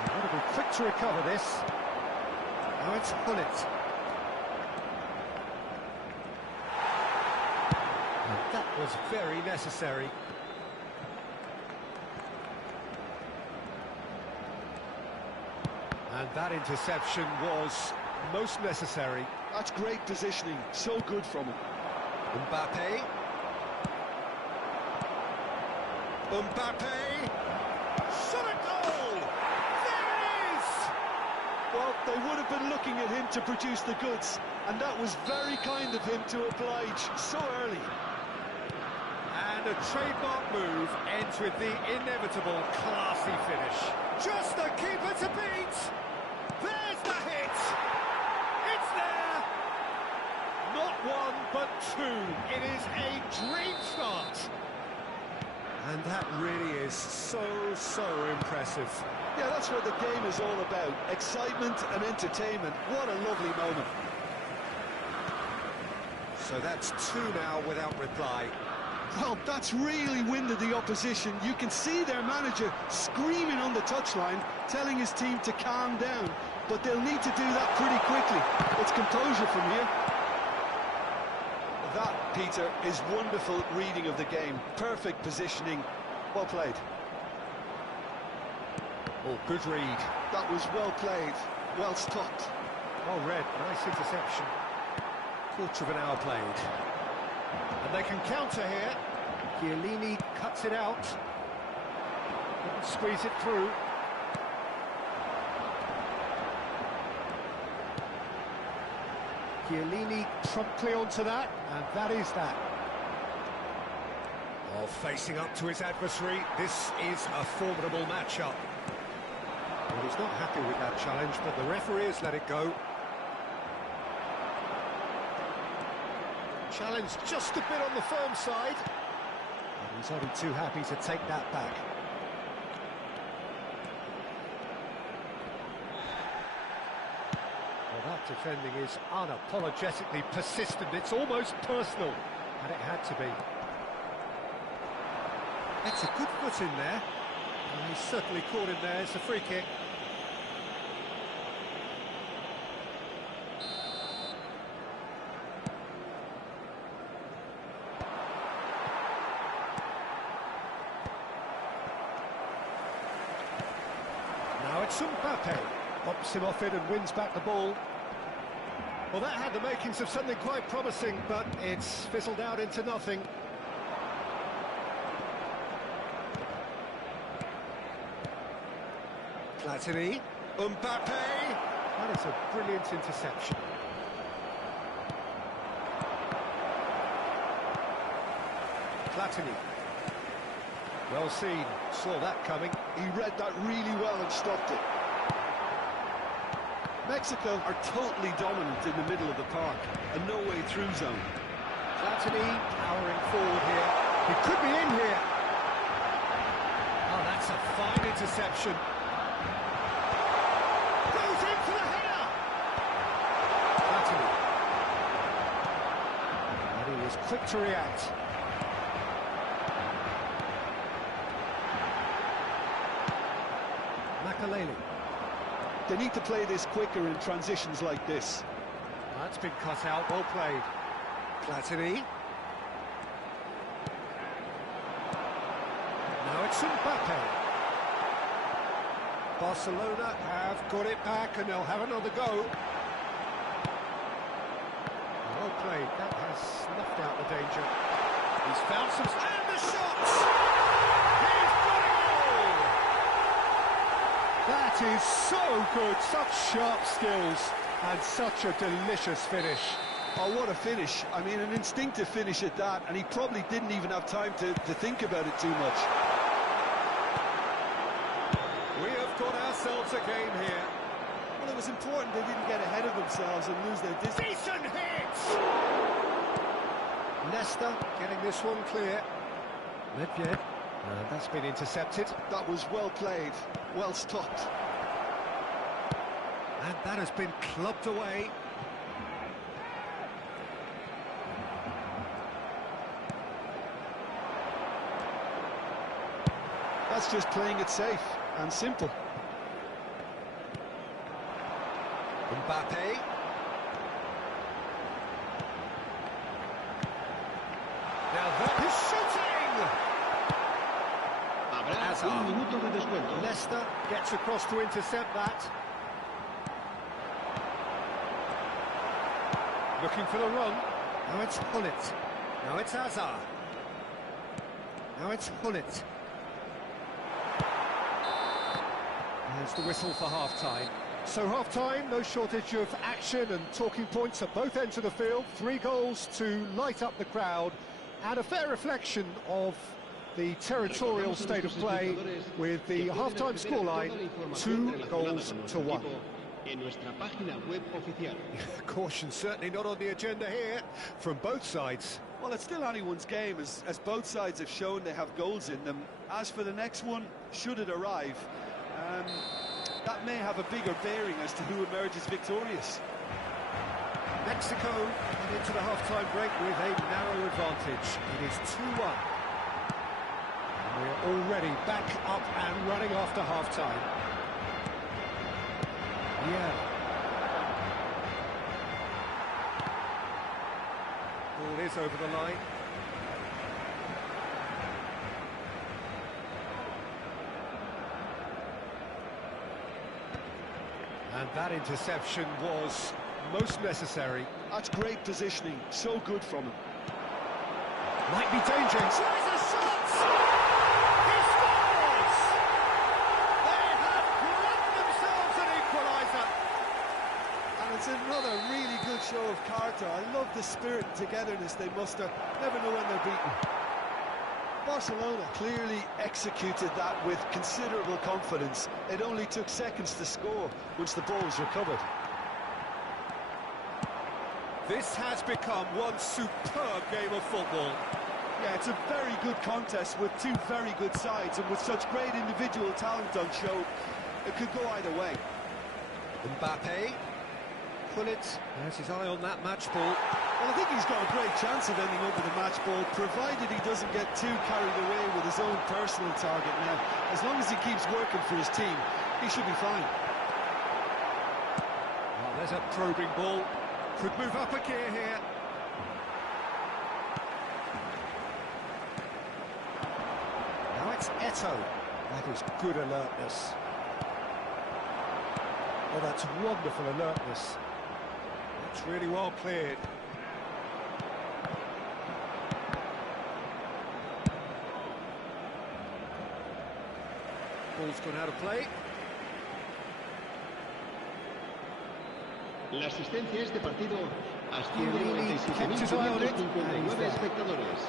They've got to be quick to recover this. Now it's Hullet. And that was very necessary. And that interception was most necessary. That's great positioning, so good from him. Mbappe. Shot a goal! There it is! Well, they would have been looking at him to produce the goods, and that was very kind of him to oblige so early. And a trademark move ends with the inevitable classy finish. Just the keeper to beat! There's the hit! It's there! Not one, but two. It is a dream start. And that really is so impressive. Yeah, that's what the game is all about. Excitement and entertainment. What a lovely moment. So that's two now without reply. Well, that's really winded the opposition. You can see their manager screaming on the touchline, telling his team to calm down. But they'll need to do that pretty quickly. It's composure from here. That, Peter, is wonderful reading of the game. Perfect positioning. Well played. Oh, good read. That was well played. Well stopped. Well read. Nice interception. Quarter of an hour played. And they can counter here. Chiellini cuts it out. Couldn't squeeze it through. Chiellini promptly onto that, and that is that. Oh, facing up to his adversary, this is a formidable matchup. Well, he's not happy with that challenge, but the referee has let it go. Challenge just a bit on the firm side. And he's only too happy to take that back. Well, that defending is unapologetically persistent. It's almost personal, and it had to be. It's a good foot in there. And he's certainly caught in there. It's a free kick. Now it's Mbappe. Pops him off it and wins back the ball. Well, that had the makings of something quite promising, but it's fizzled out into nothing. Platini. Mbappe. That is a brilliant interception. Platini. Well seen. Saw that coming. He read that really well and stopped it. Mexico are totally dominant in the middle of the park, a no-way through zone. Platini powering forward here. He could be in here. Oh, that's a fine interception. Goes in for the header. Platini. And he was quick to react. Makaleli. They need to play this quicker in transitions like this. That's been cut out, well played. Platini. Now it's Mbappe. Barcelona have got it back and they'll have another go. Well played, that has snuffed out the danger. He's found some... And the shots! He's got it all! That is so good, such sharp skills and such a delicious finish. Oh, what a finish. I mean, an instinctive finish at that, and he probably didn't even have time to think about it too much. We have got ourselves a game here. Well, it was important they didn't get ahead of themselves and lose their distance. Decent hits! Leicester getting this one clear. Nedved, and that's been intercepted. That was well played, well stopped. And that has been clubbed away. That's just playing it safe and simple. Mbappe. Now that is shooting! Habrá un minuto de descuento. Leicester gets across to intercept that. Looking for the run. Now it's Hullet. Now it's Hazard. Now it's Hullet. There's the whistle for half-time. So half-time, no shortage of action and talking points at both ends of the field. 3 goals to light up the crowd, and a fair reflection of the territorial state of play with the half-time scoreline 2-1. Caution certainly not on the agenda here from both sides. Well, it's still anyone's game, as both sides have shown they have goals in them. As for the next one, should it arrive, that may have a bigger bearing as to who emerges victorious. Mexico went into the half-time break with a narrow advantage. It is 2-1. And we're already back up and running after half-time. Yeah. Ball is over the line. And that interception was most necessary. That's great positioning, so good from him. Might be dangerous. Tries a shot! He scores! They have grabbed themselves an equaliser. And it's another really good show of character. I love the spirit and togetherness they muster. Never know when they're beaten. Barcelona clearly executed that with considerable confidence. It only took seconds to score once the ball was recovered. This has become one superb game of football. Yeah, it's a very good contest with two very good sides, and with such great individual talent on show, it could go either way. Mbappe. Hullet has his eye on that match ball. Well, I think he's got a great chance of ending up with a match ball, provided he doesn't get too carried away with his own personal target now. As long as he keeps working for his team, he should be fine. Well, there's a probing ball. Could move up a gear here. Now it's Eto'o. That is good alertness. Oh, that's wonderful alertness. That's really well cleared. Ball's gone out of play. La asistencia a este partido asciende a Really kept his eye on it. 97.59 espectadores.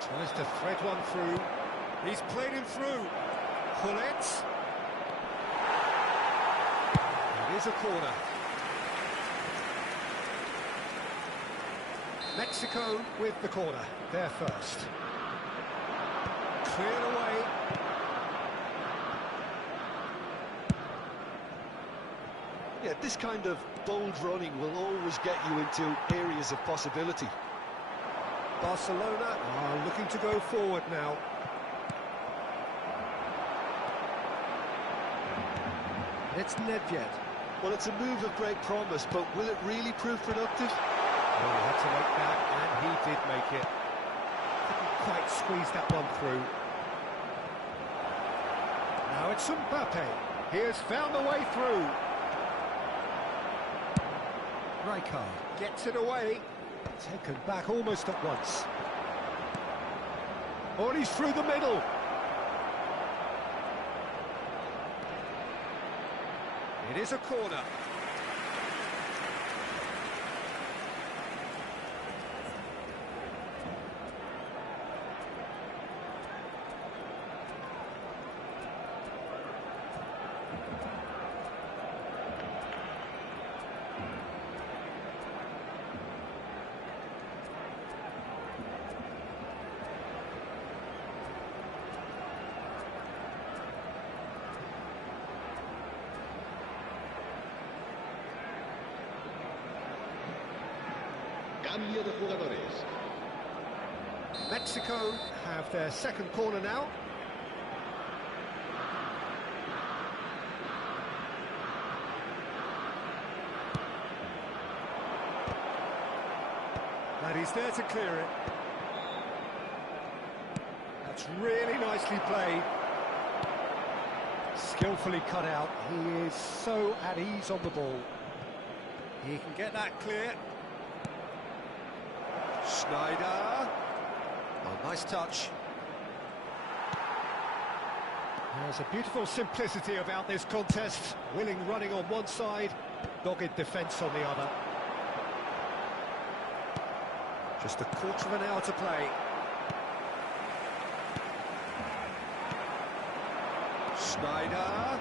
Tries to thread one through. He's played him through. Hullet. It is a corner. Mexico with the corner. They're first. Cleared away. Yeah, this kind of bold running will always get you into areas of possibility. Barcelona are looking to go forward now. It's Nedved. Well, it's a move of great promise, but will it really prove productive? Oh, he had to make that, and he did make it. Didn't quite squeeze that one through. Now it's Mbappe. He has found the way through. Rijkaard gets it away. Taken back almost at once. Oh, and he's through the middle. It is a corner. Cambio de jugadores. Mexico have their second corner now. And he's there to clear it. That's really nicely played. Skillfully cut out. He is so at ease on the ball. He can get that clear. Schneider. Oh, nice touch. There's a beautiful simplicity about this contest. Willing running on one side, dogged defence on the other. Just a quarter of an hour to play. Schneider.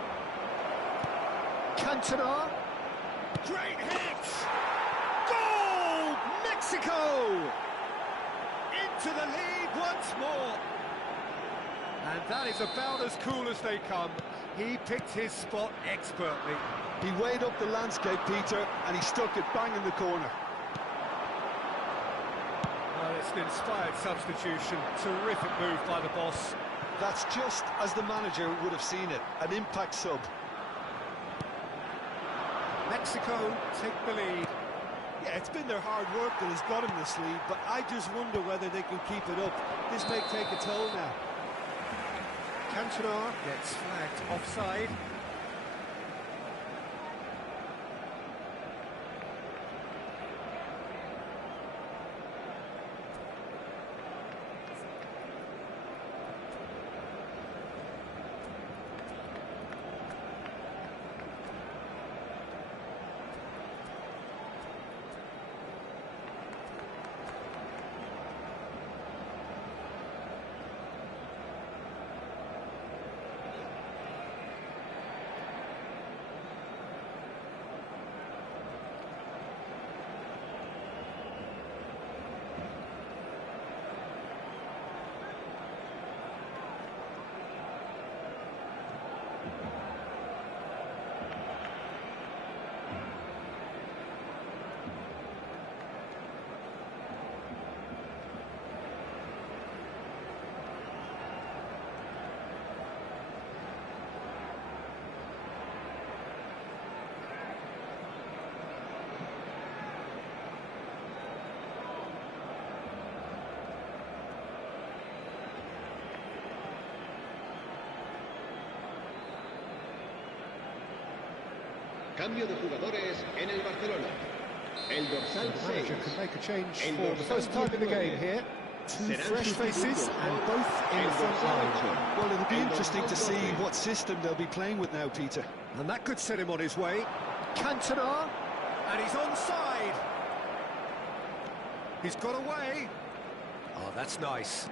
Cantona. Great hit! Goal! Mexico! Into the lead once more. And that is about as cool as they come. He picked his spot expertly. He weighed up the landscape, Peter, and he stuck it bang in the corner. Well, it's an inspired substitution. Terrific move by the boss. That's just as the manager would have seen it, an impact sub. Mexico take the lead. Yeah, it's been their hard work that has got them this lead, but I just wonder whether they can keep it up. This may take a toll now. Cantona gets flagged offside. Cambio de jugadores en el Barcelona. El dorsal The manager 6. can make a change El for the first time in the game here. Two fresh faces and both in the front line. Well, it'll be interesting to see what system they'll be playing with now, Peter. And that could set him on his way. Cantona, and he's onside. He's got away. Oh, that's nice.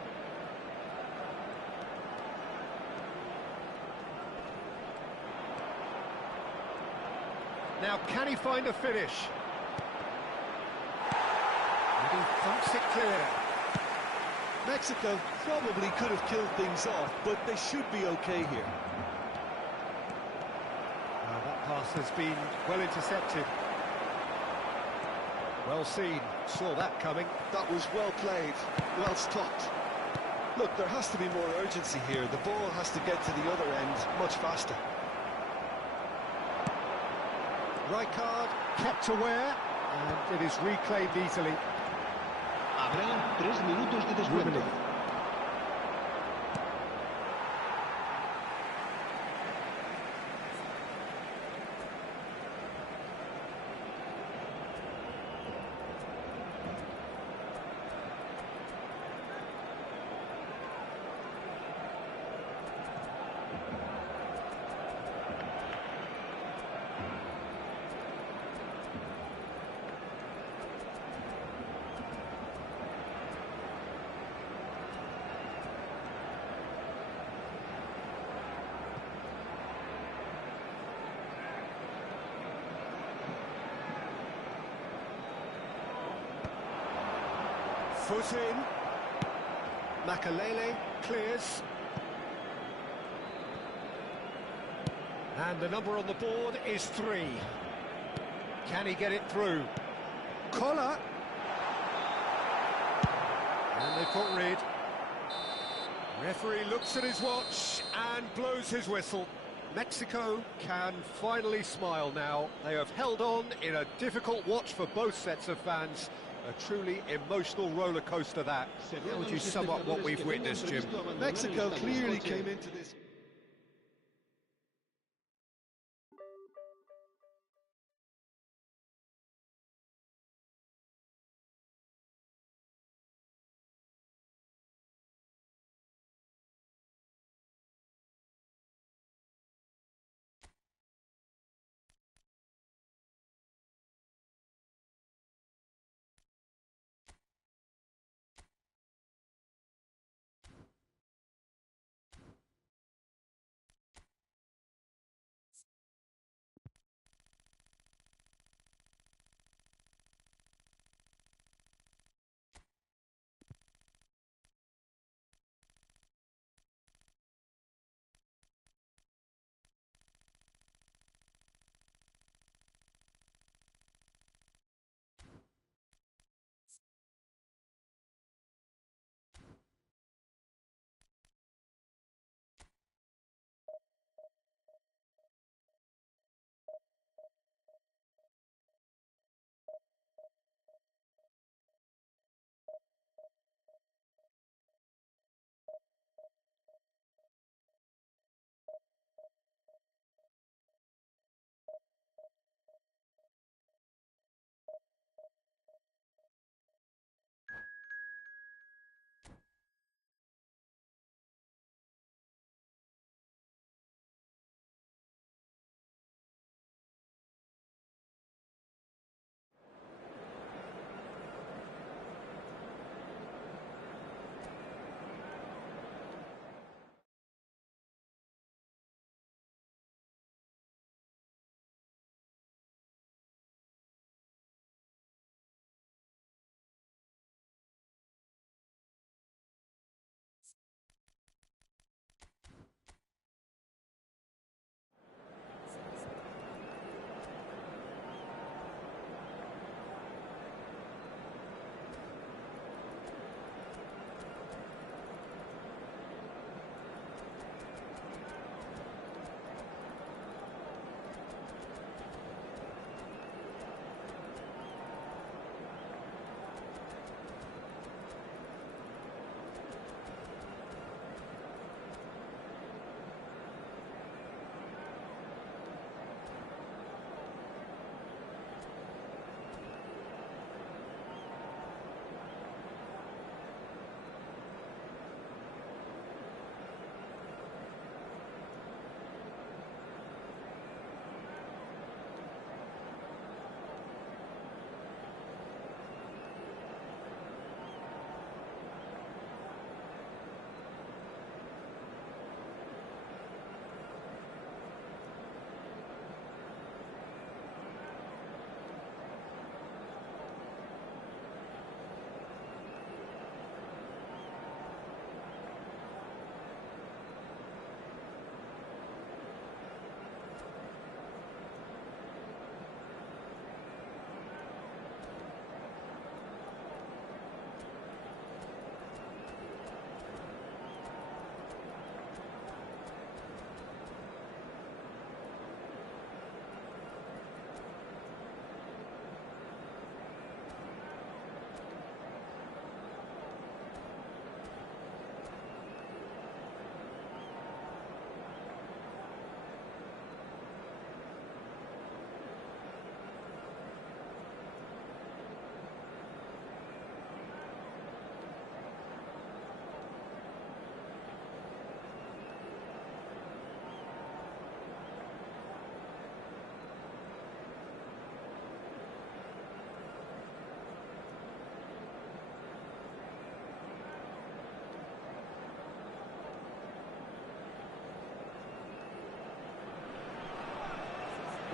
Now, can he find a finish? And he thumps it clear. Mexico probably could have killed things off, but they should be okay here. That pass has been well intercepted. Well seen, saw that coming. That was well played, well stopped. Look, there has to be more urgency here. The ball has to get to the other end much faster. Rijkaard kept aware, and it is reclaimed easily. Habrá 3 minutos de descuento. Foot in. Makalele clears. And the number on the board is 3. Can he get it through? Collar. And they put red. Referee looks at his watch and blows his whistle. Mexico can finally smile now. They have held on in a difficult watch for both sets of fans. A truly emotional roller coaster that. How would you sum up what we've witnessed, Jim? Mexico clearly came into this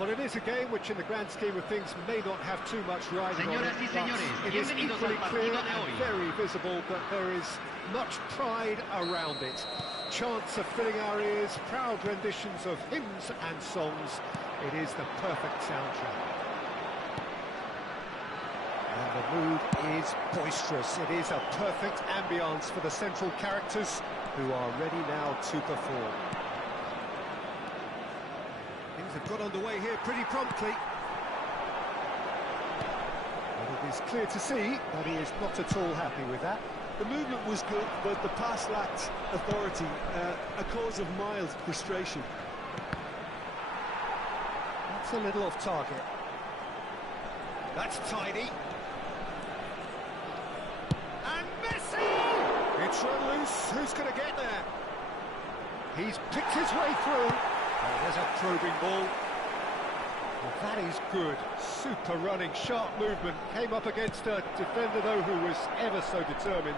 Well, it is a game which in the grand scheme of things may not have too much riding on it, Señoras y but señores, it is bienvenidos equally al clear partido de and hoy. very visible that there is much pride around it. Chants are filling our ears, proud renditions of hymns and songs. It is the perfect soundtrack. And the mood is boisterous. It is a perfect ambience for the central characters who are ready now to perform. Things have got underway here pretty promptly. But it is clear to see that he is not at all happy with that. The movement was good, but the pass lacked authority, a cause of mild frustration. That's a little off target. That's tidy. And Messi! It's run loose. Who's going to get there? He's picked his way through. Oh, there's a probing ball. Well, that is good. Super running, sharp movement. Came up against a defender, though, who was ever so determined.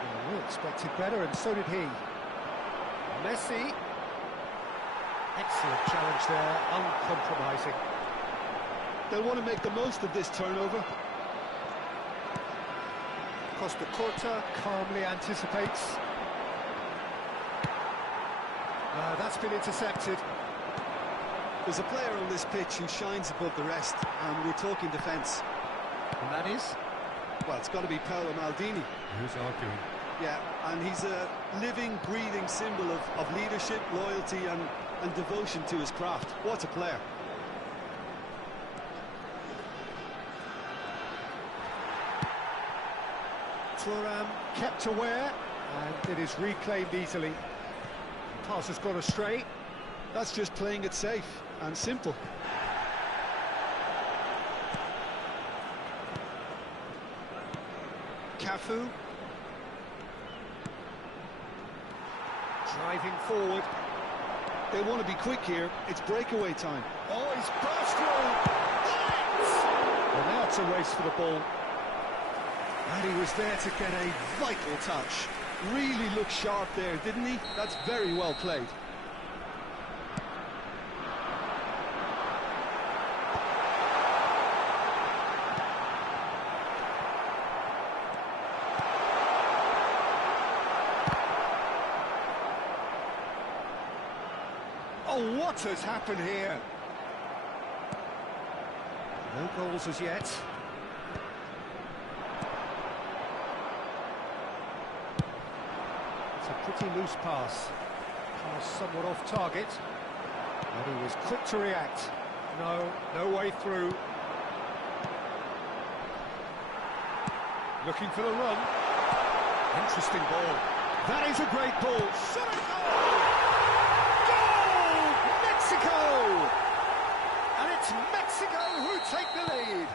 Well, we expected better, and so did he. Messi. Excellent challenge there, uncompromising. They'll want to make the most of this turnover. Costa Curta calmly anticipates. That's been intercepted. There's a player on this pitch who shines above the rest, and we're talking defence. And that is? Well, it's got to be Paolo Maldini. Who's arguing? Yeah, and he's a living, breathing symbol of leadership, loyalty and devotion to his craft. What a player. Thuram kept aware, and it is reclaimed easily. Pass has gone astray. That's just playing it safe and simple. Cafu. Driving forward. They want to be quick here. It's breakaway time. Oh, he's burst through. Well, now it's a race for the ball. And he was there to get a vital touch. Really looked sharp there, didn't he? That's very well played. Oh, what has happened here? No goals as yet. It's a pretty loose pass. Pass somewhat off target. And he was quick to react. No way through. Looking for the run. Interesting ball. That is a great ball. Shot it goal! Goal! Mexico! And it's Mexico who take the lead.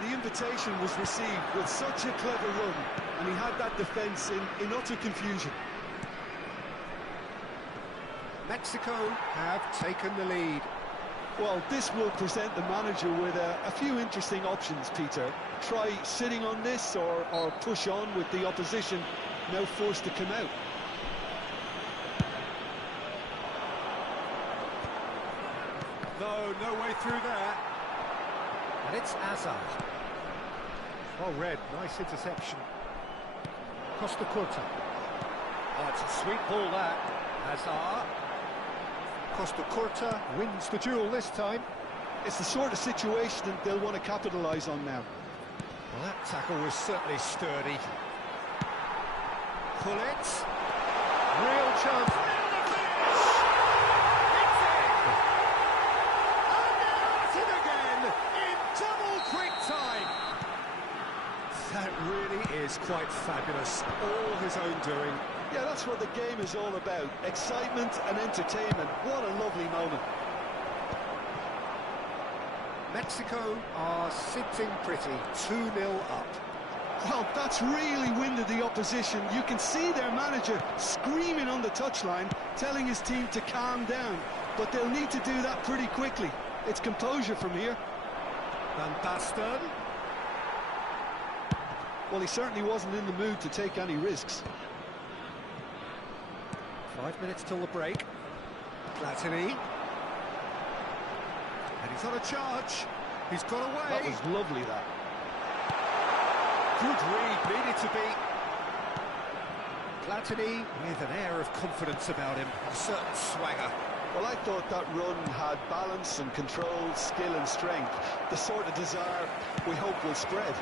The invitation was received with such a clever run, and he had that defence in utter confusion. Mexico have taken the lead. Well, this will present the manager with a few interesting options, Peter. Try sitting on this or push on with the opposition now forced to come out. No way through there. And it's Hazard. Well read, nice interception. Costa Curta. Oh, it's a sweet ball that. Hazard. Costa Curta wins the duel this time. It's the sort of situation that they'll want to capitalise on now. Well, that tackle was certainly sturdy. Pullet. Real chance. Now the finish! It's in! And now at it again in double quick time. That really is quite fabulous. All his own doing. Yeah, that's what the game is all about. Excitement and entertainment. What a lovely moment. Mexico are sitting pretty, 2-0 up. Well, that's really winded the opposition. You can see their manager screaming on the touchline, telling his team to calm down. But they'll need to do that pretty quickly. It's composure from here. Van Basten. Well, he certainly wasn't in the mood to take any risks. 5 minutes till the break. Platini. And he's on a charge. He's got away. That was lovely, that. Good read, needed to be. Platini with an air of confidence about him, a certain swagger. Well, I thought that run had balance and control, skill and strength. The sort of desire we hope will spread.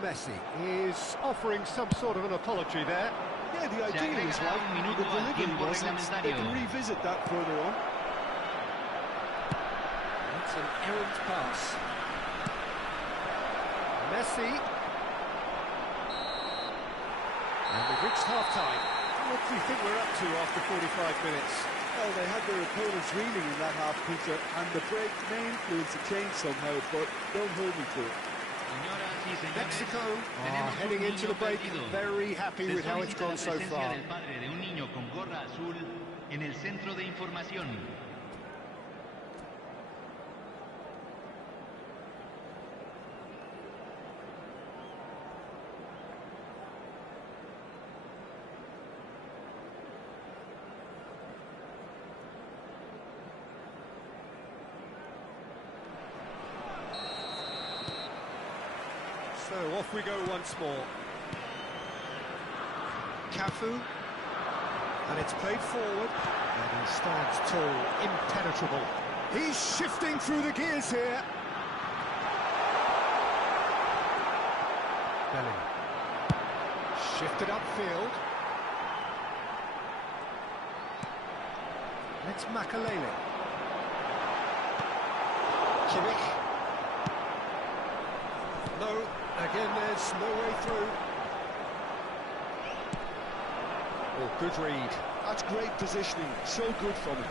Messi is offering some sort of an apology there. Yeah, the idea is right. The delivery wasn't. They can revisit that further on. That's an errant pass. Messi. And we've reached half-time. What do you think we're up to after 45 minutes? Well, they had their opponents reeling in that half, Peter, and the break may influence the change somehow, but don't hold me to it. Mexico are heading into the break, very happy with how it's gone so far. So off we go once more. Cafu, and it's played forward, and he stands tall, impenetrable. He's shifting through the gears here. Bellingham. Shifted upfield. It's Makalele. Kimmich. No, again there's no way through. Oh, good read. That's great positioning, so good from him.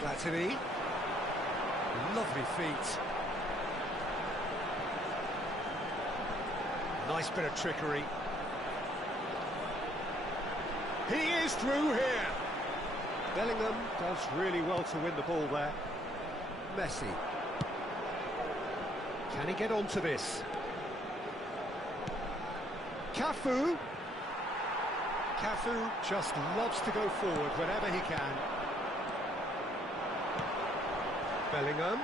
Platini. Lovely feet. Nice bit of trickery. He is through here. Bellingham does really well to win the ball there. Messi. Can he get onto this? Cafu. Cafu just loves to go forward whenever he can. Bellingham.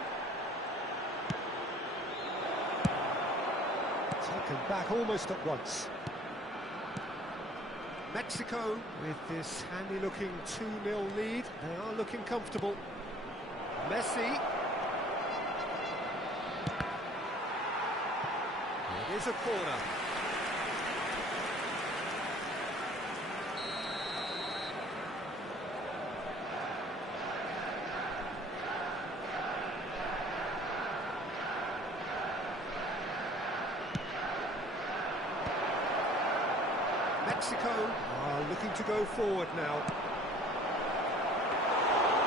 Taken back almost at once. Mexico with this handy-looking 2-0 lead. They are looking comfortable. Messi. It is a corner. Mexico are looking to go forward now.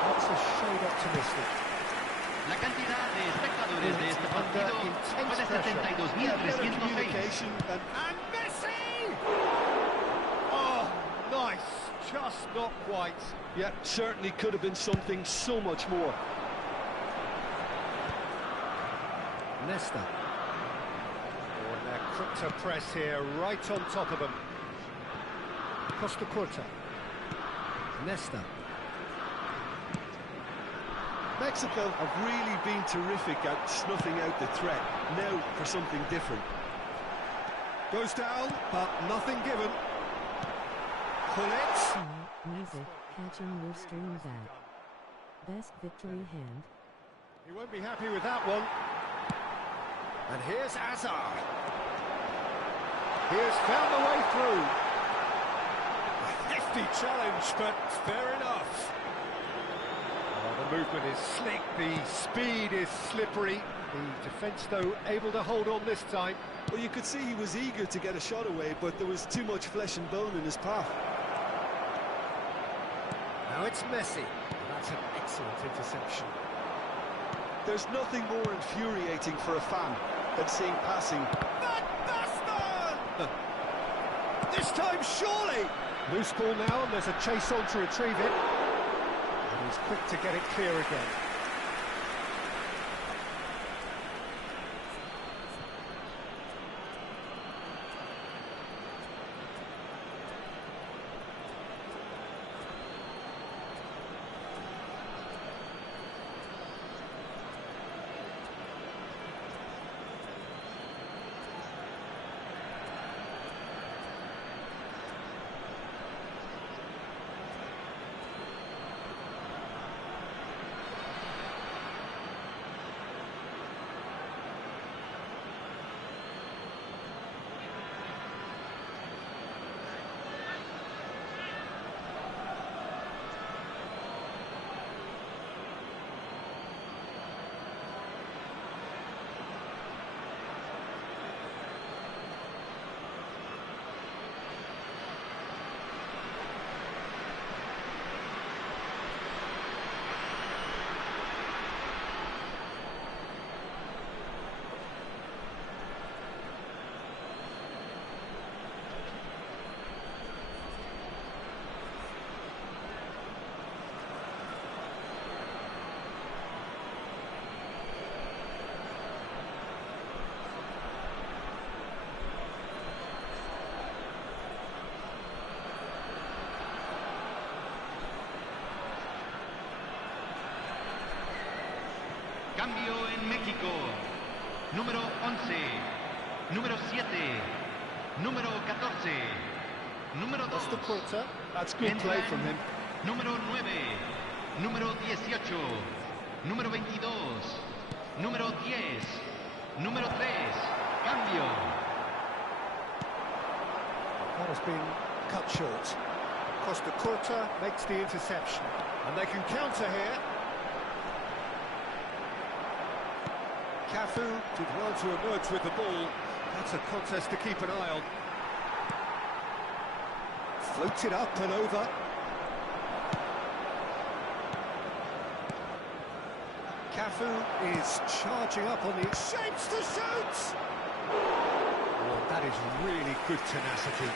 That's a shade optimistic. La cantidad de espectadores de este partido fue de 72.306. And Messi! Oh, nice. Just not quite. Yeah, certainly could have been something so much more. Nesta. Oh, and they're quick to press here, right on top of them. Costa Curta. Nesta. Mexico have really been terrific at snuffing out the threat. Now for something different. Goes down, but nothing given. Pull it. Music, catching your string back. Best victory hand. He won't be happy with that one. And here's Hazard. He has found the way through. A hefty challenge, but fair enough. Oh, the movement is slick, the speed is slippery. The defence, though, able to hold on this time. Well, you could see he was eager to get a shot away, but there was too much flesh and bone in his path. Now it's Messi. That's an excellent interception. There's nothing more infuriating for a fan than seeing passing. That bastard! This time, surely! Loose ball now, and there's a chase on to retrieve it. And he's quick to get it clear again. Cambio en México. Número 11. Número 7. Número 14. Número 2. That's good play from him. Número 9. Número 18. Número 22. Número 10. Número 3. Cambio. That has been cut short. Costa Curta makes the interception. And they can counter here. Cafu did well to emerge with the ball. That's a contest to keep an eye on. Floated up and over. Cafu is charging up on the shapes to shoot! Oh, that is really good tenacity.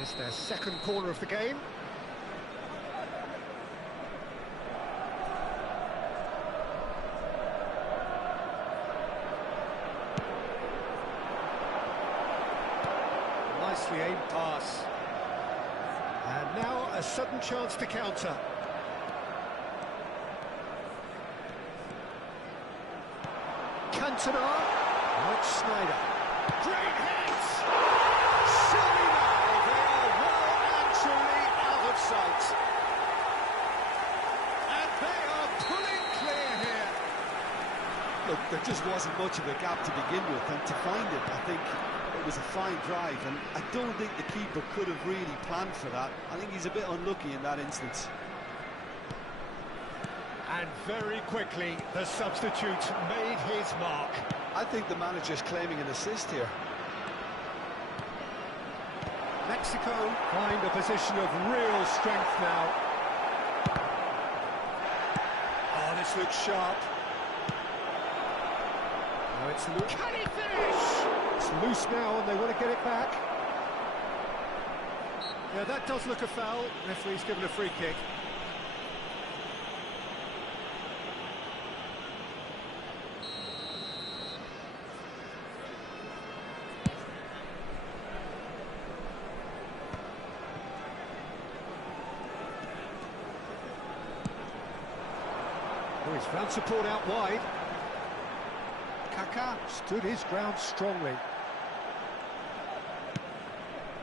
It's their second corner of the game. Nicely aimed pass. And now a sudden chance to counter. Cantona. Mike Snyder. Great hits! Surely now they are well and truly out of sight. And they are pulling clear here. Look, there just wasn't much of a gap to begin with, and to find it, I think it was a fine drive, and I don't think the keeper could have really planned for that. I think he's a bit unlucky in that instance. And very quickly, the substitute made his mark. I think the manager's claiming an assist here. Mexico find a position of real strength now. Oh, this looks sharp. Oh, it's loose. Can he finish? It's loose now and they want to get it back. Yeah, that does look a foul. Referee's given a free kick. Oh, he's found support out wide. Kaká stood his ground strongly.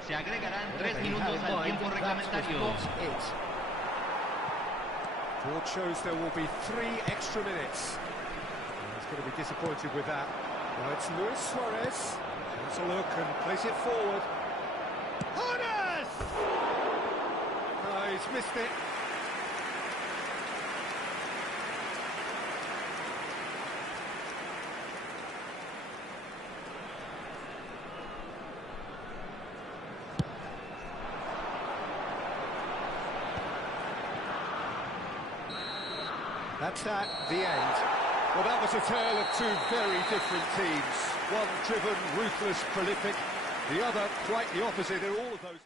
Se agregarán 3 minutos al tiempo reglamentario. Board shows there will be 3 extra minutes. He's going to be disappointed with that. Now it's Luis Suarez. Has a look and plays it forward. Jonas! Oh, he's missed it. That's at the end. Well, that was a tale of 2 very different teams. One driven, ruthless, prolific. The other quite the opposite in all of those.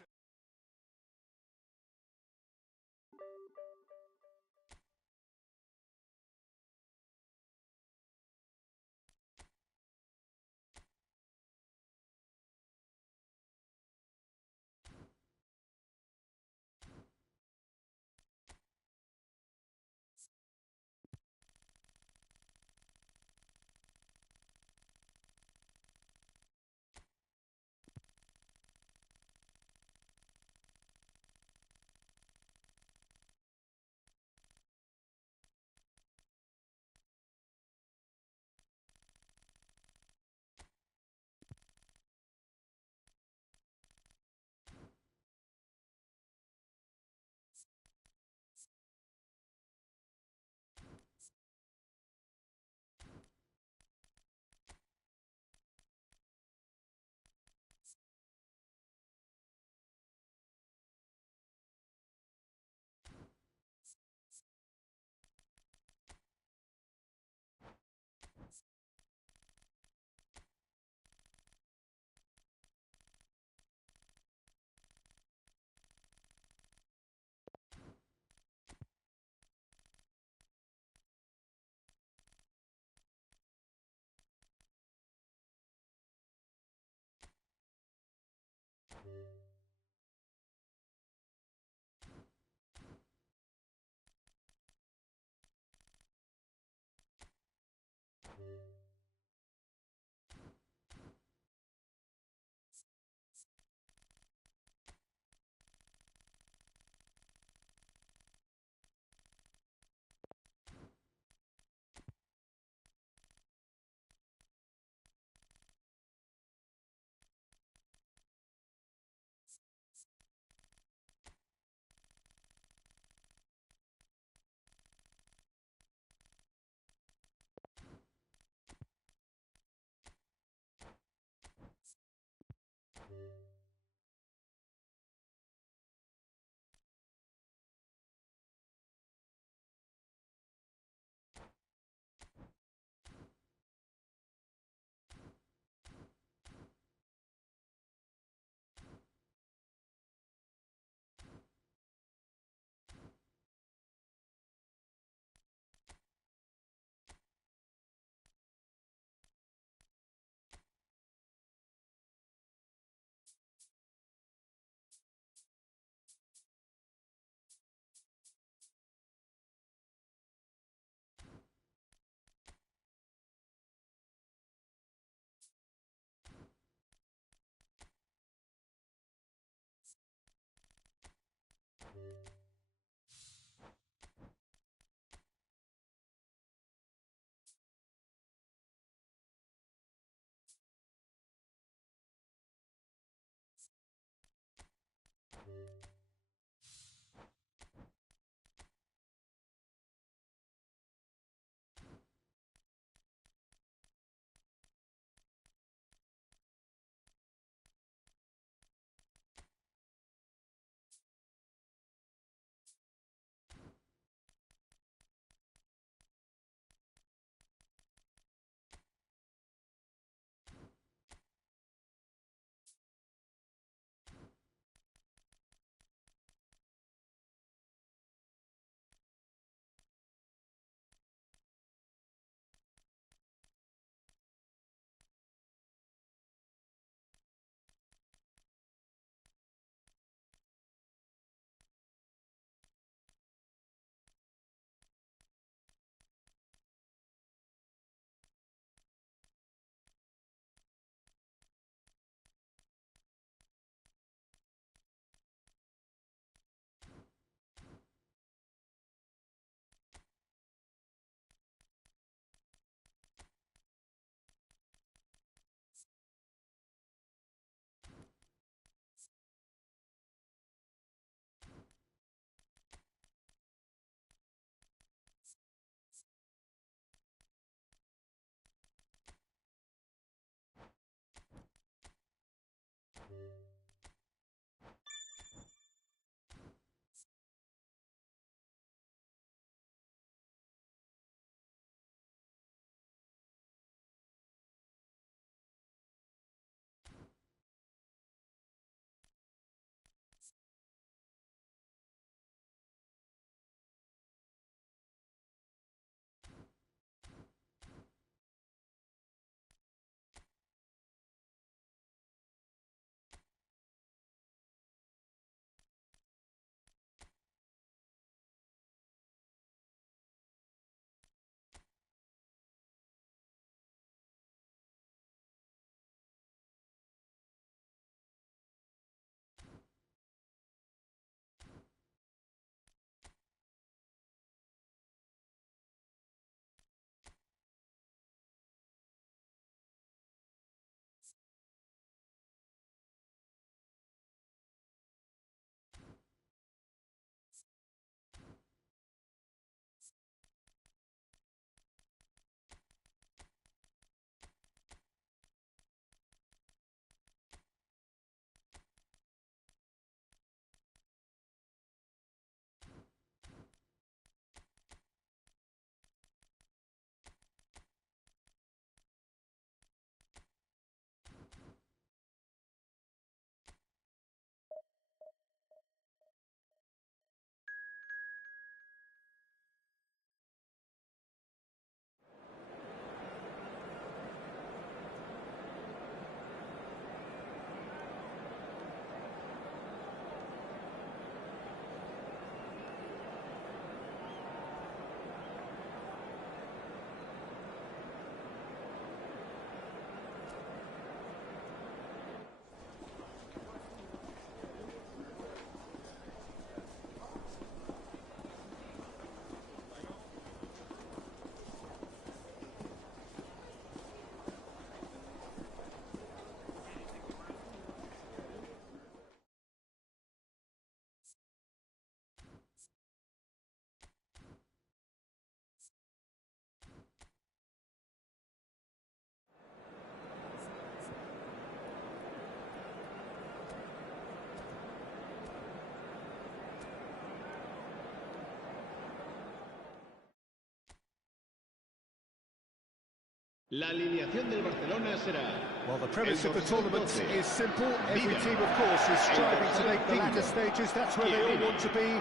La alineación del Barcelona será... Well, the premise of the tournament is simple. Every team, of course, is striving to make the latter stages. That's where they all want to be.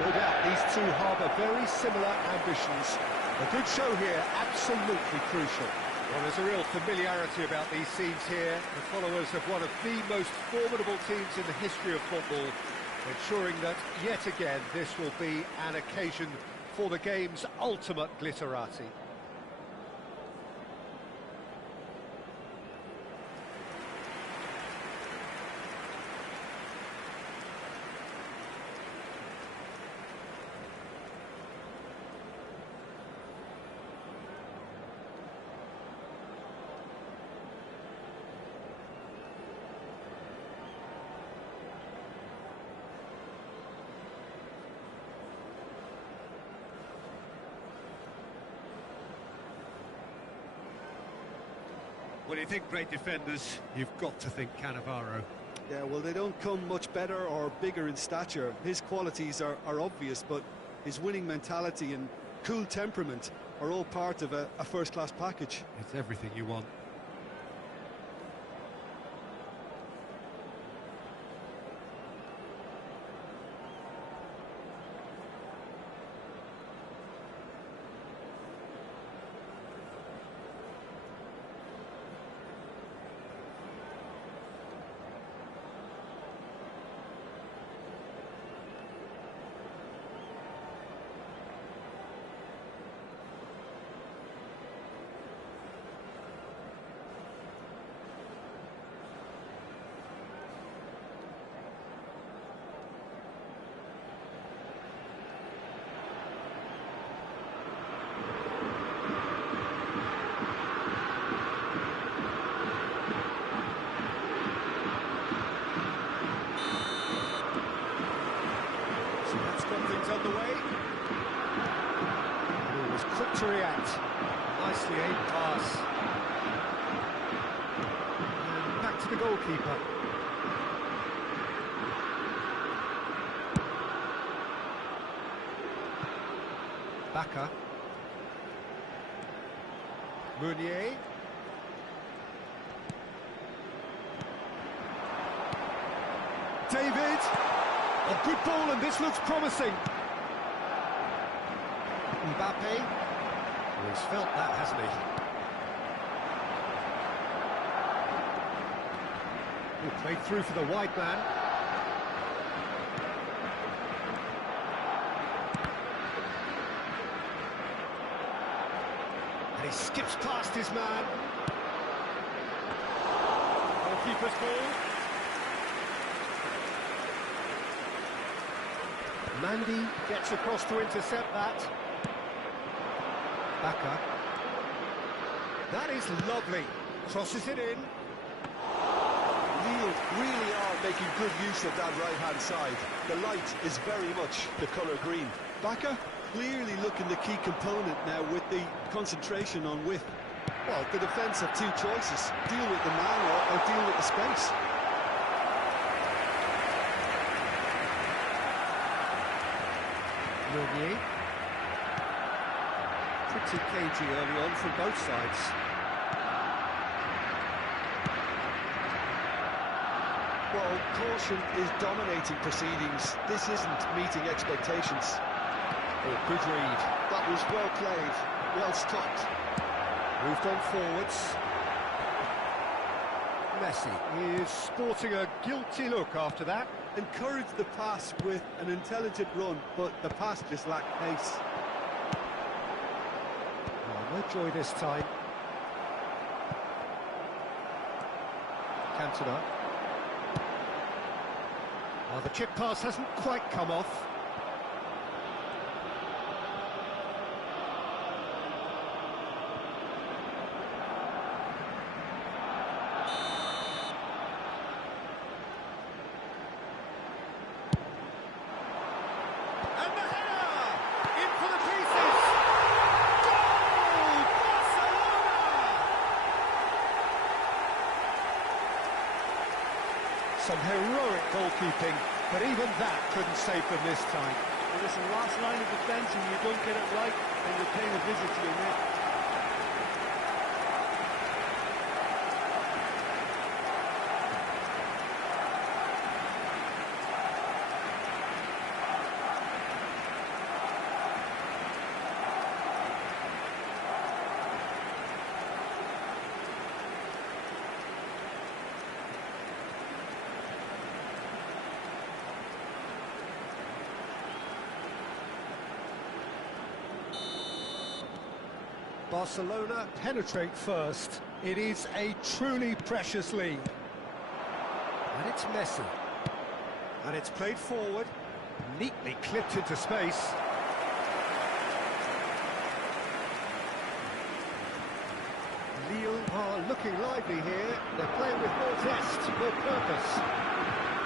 No doubt, these two harbour very similar ambitions. A good show here, absolutely crucial. Well, there's a real familiarity about these scenes here. The followers of one of the most formidable teams in the history of football, ensuring that, yet again, this will be an occasion for the game's ultimate glitterati. When you think great defenders, you've got to think Cannavaro. Yeah, well, they don't come much better or bigger in stature. His qualities are obvious, but his winning mentality and cool temperament are all part of a first-class package. It's everything you want. Underway. He was quick to react. Nicely aimed pass. And back to the goalkeeper. Baka. Meunier. David. A good ball, and this looks promising. Mbappe. Well, he's felt that, hasn't he? He played through for the wide man. And he skips past his man. Goalkeeper's ball. Mandy gets across to intercept that. Baka. That is lovely. Crosses it in. Lille really are making good use of that right-hand side. The light is very much the colour green. Baka clearly looking the key component now with the concentration on width. Well, the defence have two choices. Deal with the man or deal with the space. Meunier. Pretty cagey early on from both sides. Well, caution is dominating proceedings. This isn't meeting expectations. Oh, good read. That was well played, well stopped. Moved on forwards. Messi is sporting a guilty look after that. Encouraged the pass with an intelligent run, but the pass just lacked pace. Oh, no joy this time. Cantona. Oh, the chip pass hasn't quite come off. Some heroic goalkeeping, but even that couldn't save them this time. Well, listen, last line of defence, and you don't get it right, and you're paying a visit to your net. Barcelona penetrate first. It is a truly precious lead. And it's Messi. And it's played forward, neatly clipped into space. Lille are looking lively here. They're playing with more zest, more purpose.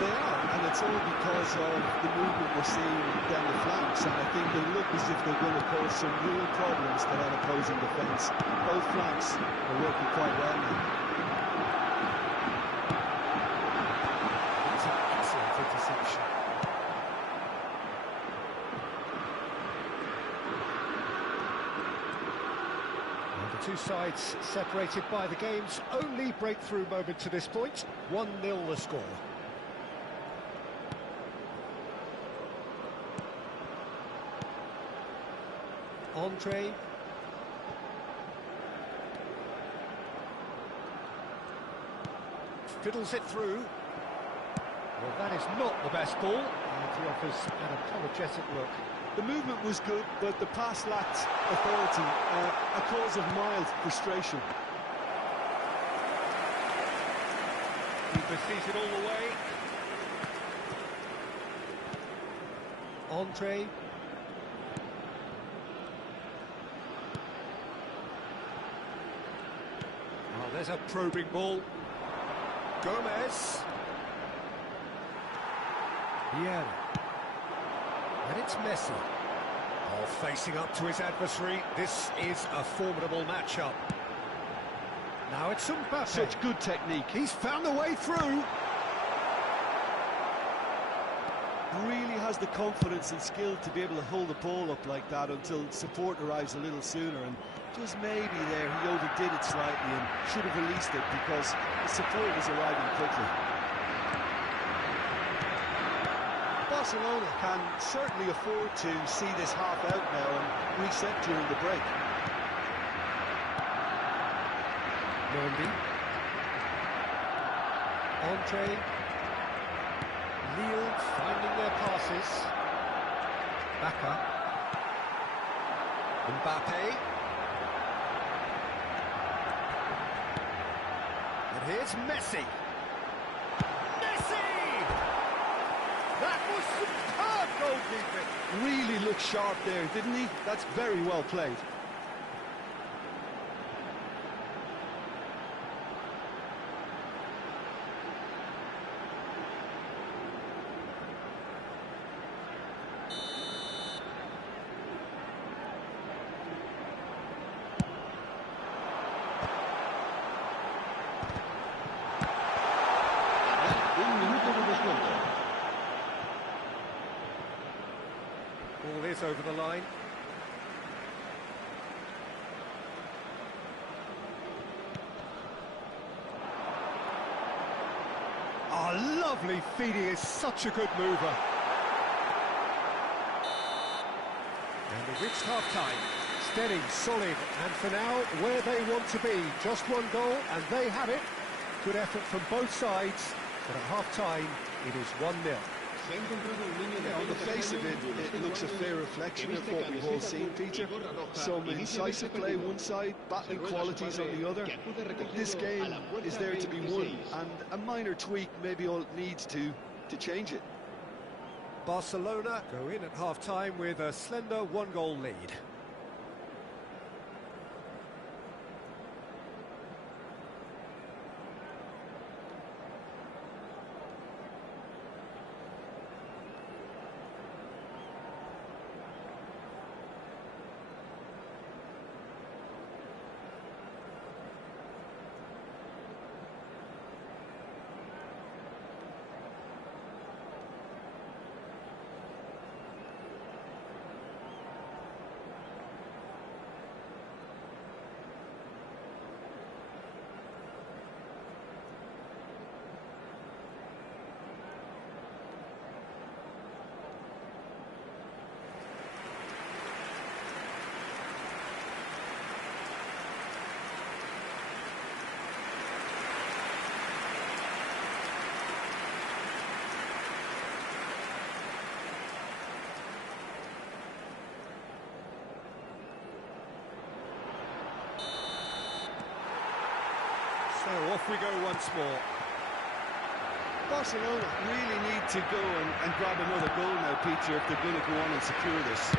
They are, and it's all because of the movement we're seeing down the flanks, and I think they look as if they're going to cause some real problems to that opposing defence. Both flanks are working quite well now. It's an excellent interception. And the two sides separated by the game's only breakthrough moment to this point. 1-0 the score. Entree. Fiddles it through. Well, that is not the best ball. And he offers an apologetic look. The movement was good, but the pass lacked authority, a cause of mild frustration. Keeper sees it all the way. Entree. Oh, there's a probing ball. Gomez. Vieira. And it's Messi. Oh, facing up to his adversary. This is a formidable matchup. Now it's Mbappe. Such good technique. He's found a way through. Really has the confidence and skill to be able to hold the ball up like that until support arrives a little sooner, and just maybe there he overdid it slightly and should have released it because the support was arriving quickly. Barcelona can certainly afford to see this half out now and reset during the break. Norby. Entree. Lille finding their passes. Bacca. Mbappe. And here's Messi. Messi! That was superb goalkeeping. Really looked sharp there, didn't he? That's very well played. Ball is over the line. Oh, lovely feed. He is such a good mover. And they've reached half-time. Steady, solid, and for now, where they want to be. Just one goal, and they have it. Good effort from both sides, but at half-time, it is 1-0. On the face of it, it looks a fair reflection of what we've all seen, Peter. Some incisive play one side, battling qualities on the other. This game is there to be won, and a minor tweak maybe all it needs to change it. Barcelona go in at half-time with a slender one-goal lead. So off we go once more. Barcelona really need to go and grab another goal now, Peter, if they're going to go on and secure this.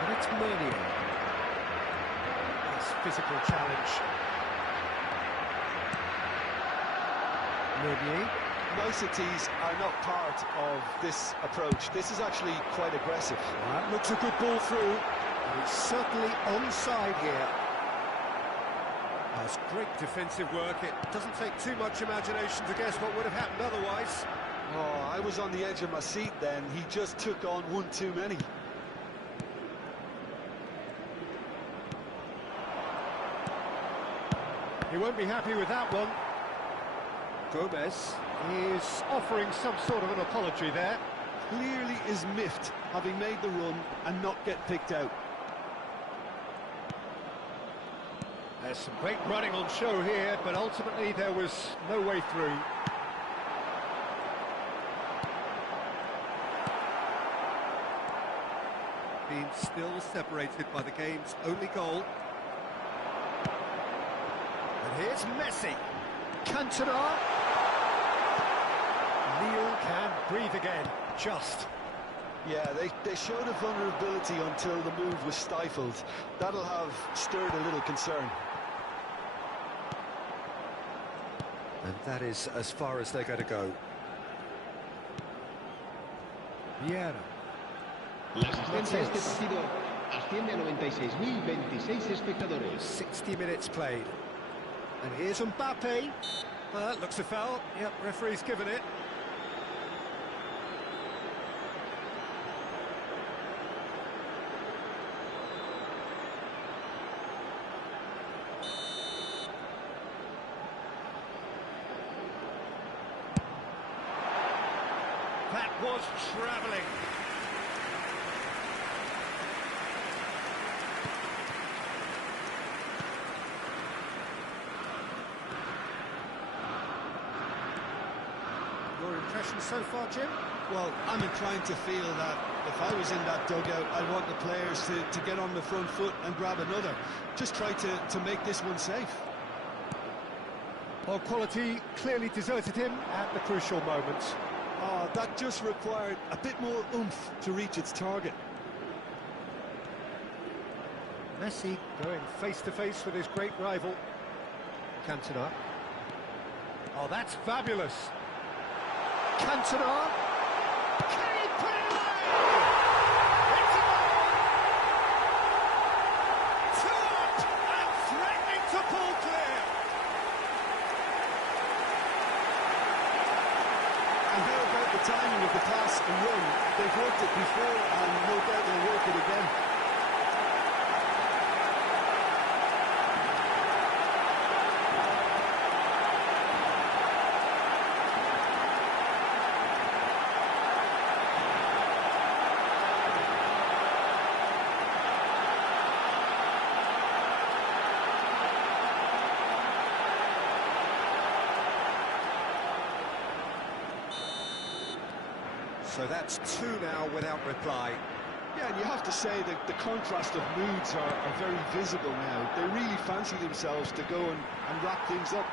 And it's Meunier. Nice physical challenge. Meunier. Niceties are not part of this approach. This is actually quite aggressive. That looks a good ball through, and it's certainly onside here. That's great defensive work. It doesn't take too much imagination to guess what would have happened otherwise. Oh, I was on the edge of my seat then. He just took on one too many. He won't be happy with that one. Gomez is offering some sort of an apology there. Clearly is miffed, having made the run and not get picked out. There's some great running on show here, but ultimately there was no way through. Being still separated by the game's only goal. And here's Messi. Cantona. Lille can breathe again, just. Yeah, they showed a vulnerability until the move was stifled. That'll have stirred a little concern. And that is as far as they're going to go. Vieira. La asistencia a este partido asciende a 96.026 espectadores. 60 minutes played. And here's Mbappe. Well, that looks a foul. Yep, referee's given it. That was travelling. Your impression so far, Jim? Well, I'm inclined to feel that if I was in that dugout, I'd want the players to get on the front foot and grab another. Just try to make this one safe. Well, quality clearly deserted him at the crucial moments. Oh, that just required a bit more oomph to reach its target. Messi going face-to-face with his great rival. Cantona. Oh, that's fabulous. Cantona. Can he put it away? It's a goal! 2 up and threatening to pull clear. And how about the timing of the pass and run? They've worked it before and no doubt they'll work it again. So that's 2 now without reply. Yeah, and you have to say that the contrast of moods are very visible now. They really fancy themselves to go and wrap things up.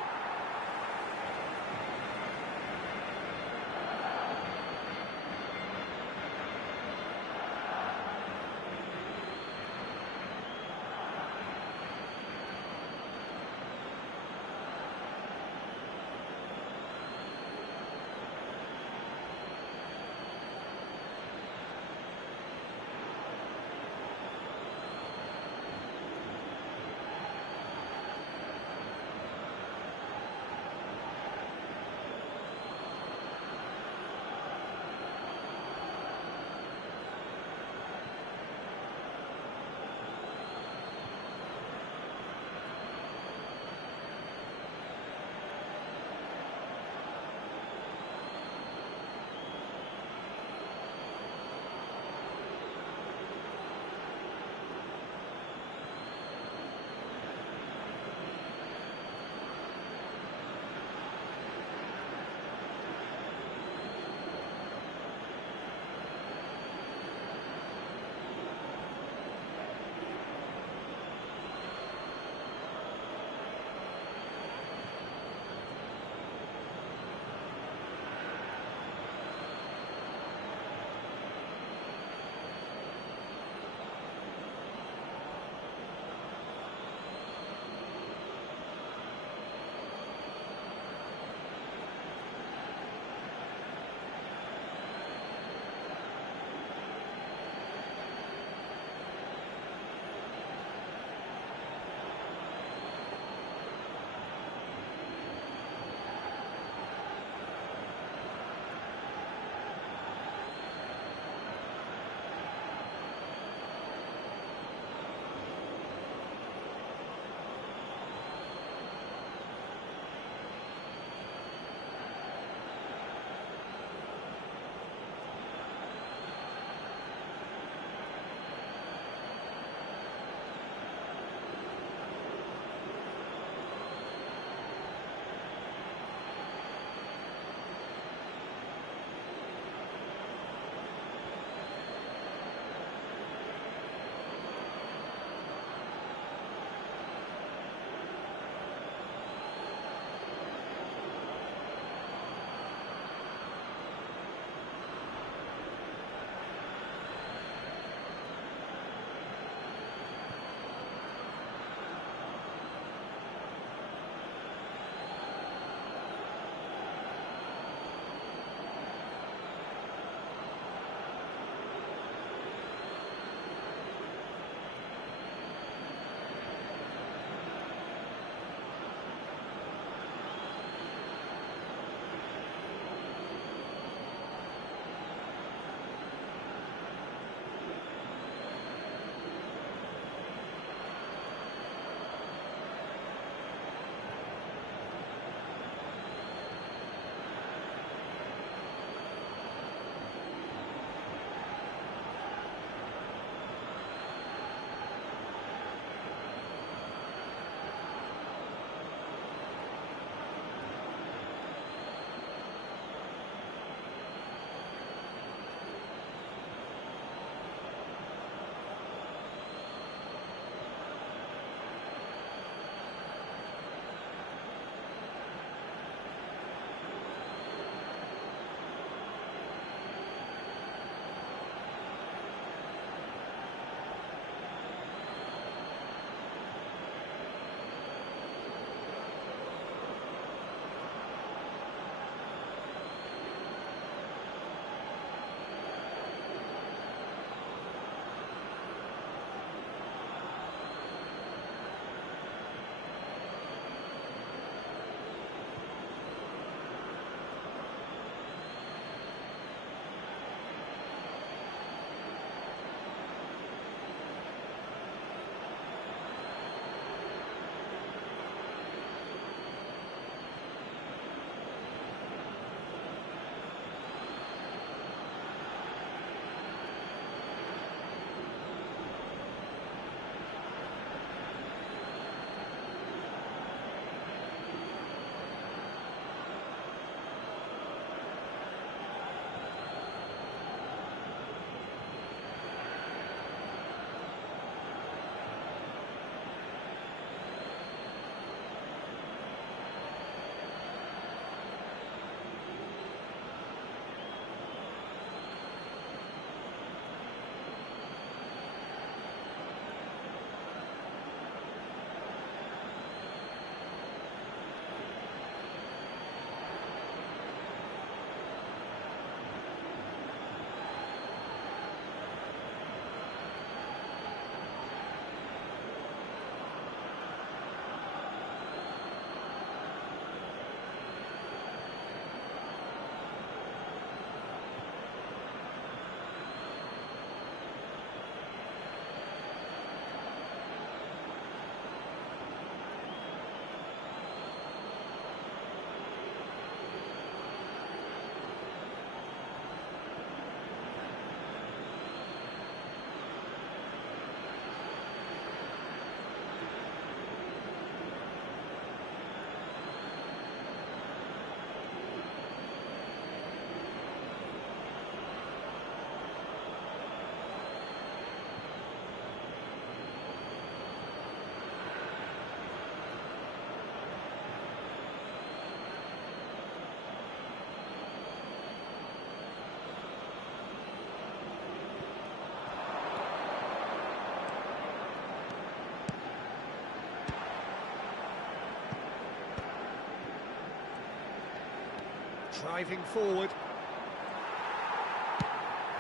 Driving forward.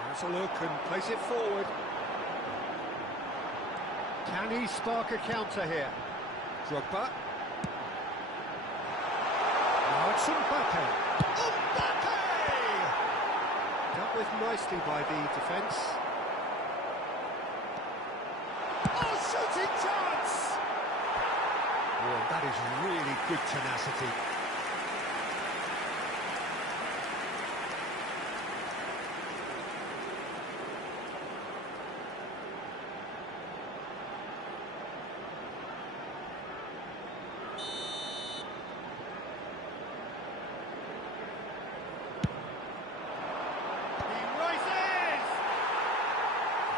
Has a look and plays it forward. Can he spark a counter here? Drogba. Now it's Mbappe. Mbappe! Dealt with nicely by the defence. Oh, shooting chance! Oh, that is really good tenacity.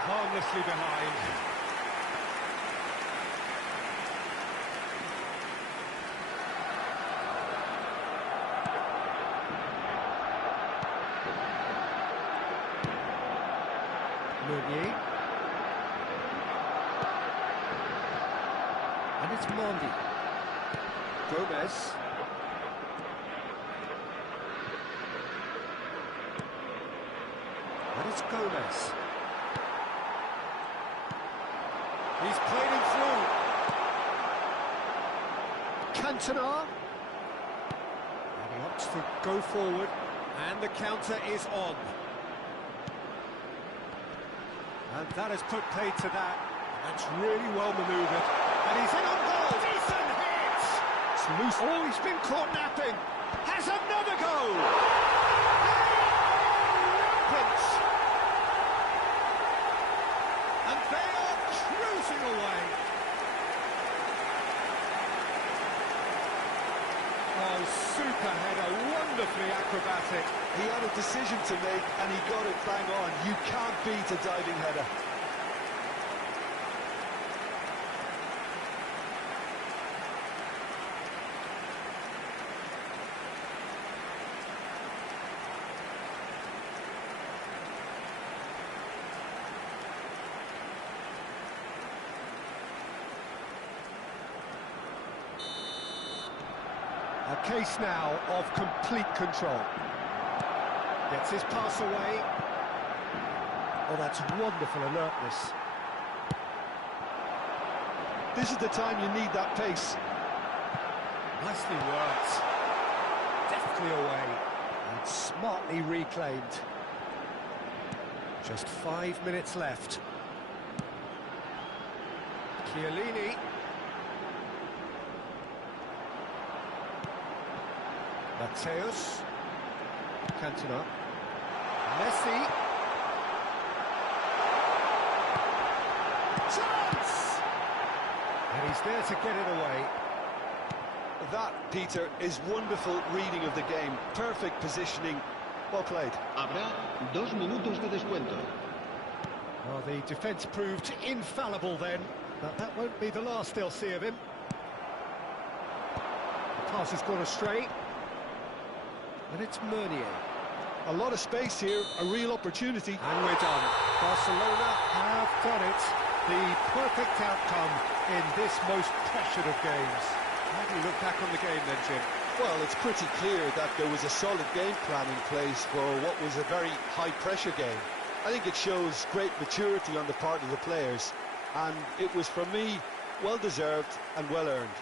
Harmlessly behind. Meunier. And it's Mondi. Gomez. And it's Gomez. He's played him through. Cantona. And he opts to go forward. And the counter is on. And that has put paid to that. That's really well manoeuvred. And he's in on goal. Decent hit. It's loose. Oh, he's been caught napping. Has another go. Rampant. And they are cruising away. Oh, super header, wonderfully acrobatic. He had a decision to make and he got it bang on. You can't beat a diving header. A case now of complete control. Gets his pass away. Oh, that's wonderful alertness. This is the time you need that pace. Nicely worked. Deftly away. And smartly reclaimed. Just 5 minutes left. Chiellini. Mateus. Cantona. Messi. Chance! And he's there to get it away. That, Peter, is wonderful reading of the game. Perfect positioning. Well played. Habrá 2 minutos de descuento. Well, the defence proved infallible then, but that won't be the last they'll see of him. The pass has gone astray. And it's Meunier. A lot of space here, a real opportunity. And we're done. Barcelona have done it. The perfect outcome in this most pressured of games. How do you look back on the game then, Jim? Well, it's pretty clear that there was a solid game plan in place for what was a very high-pressure game. I think it shows great maturity on the part of the players. And it was, for me, well-deserved and well-earned.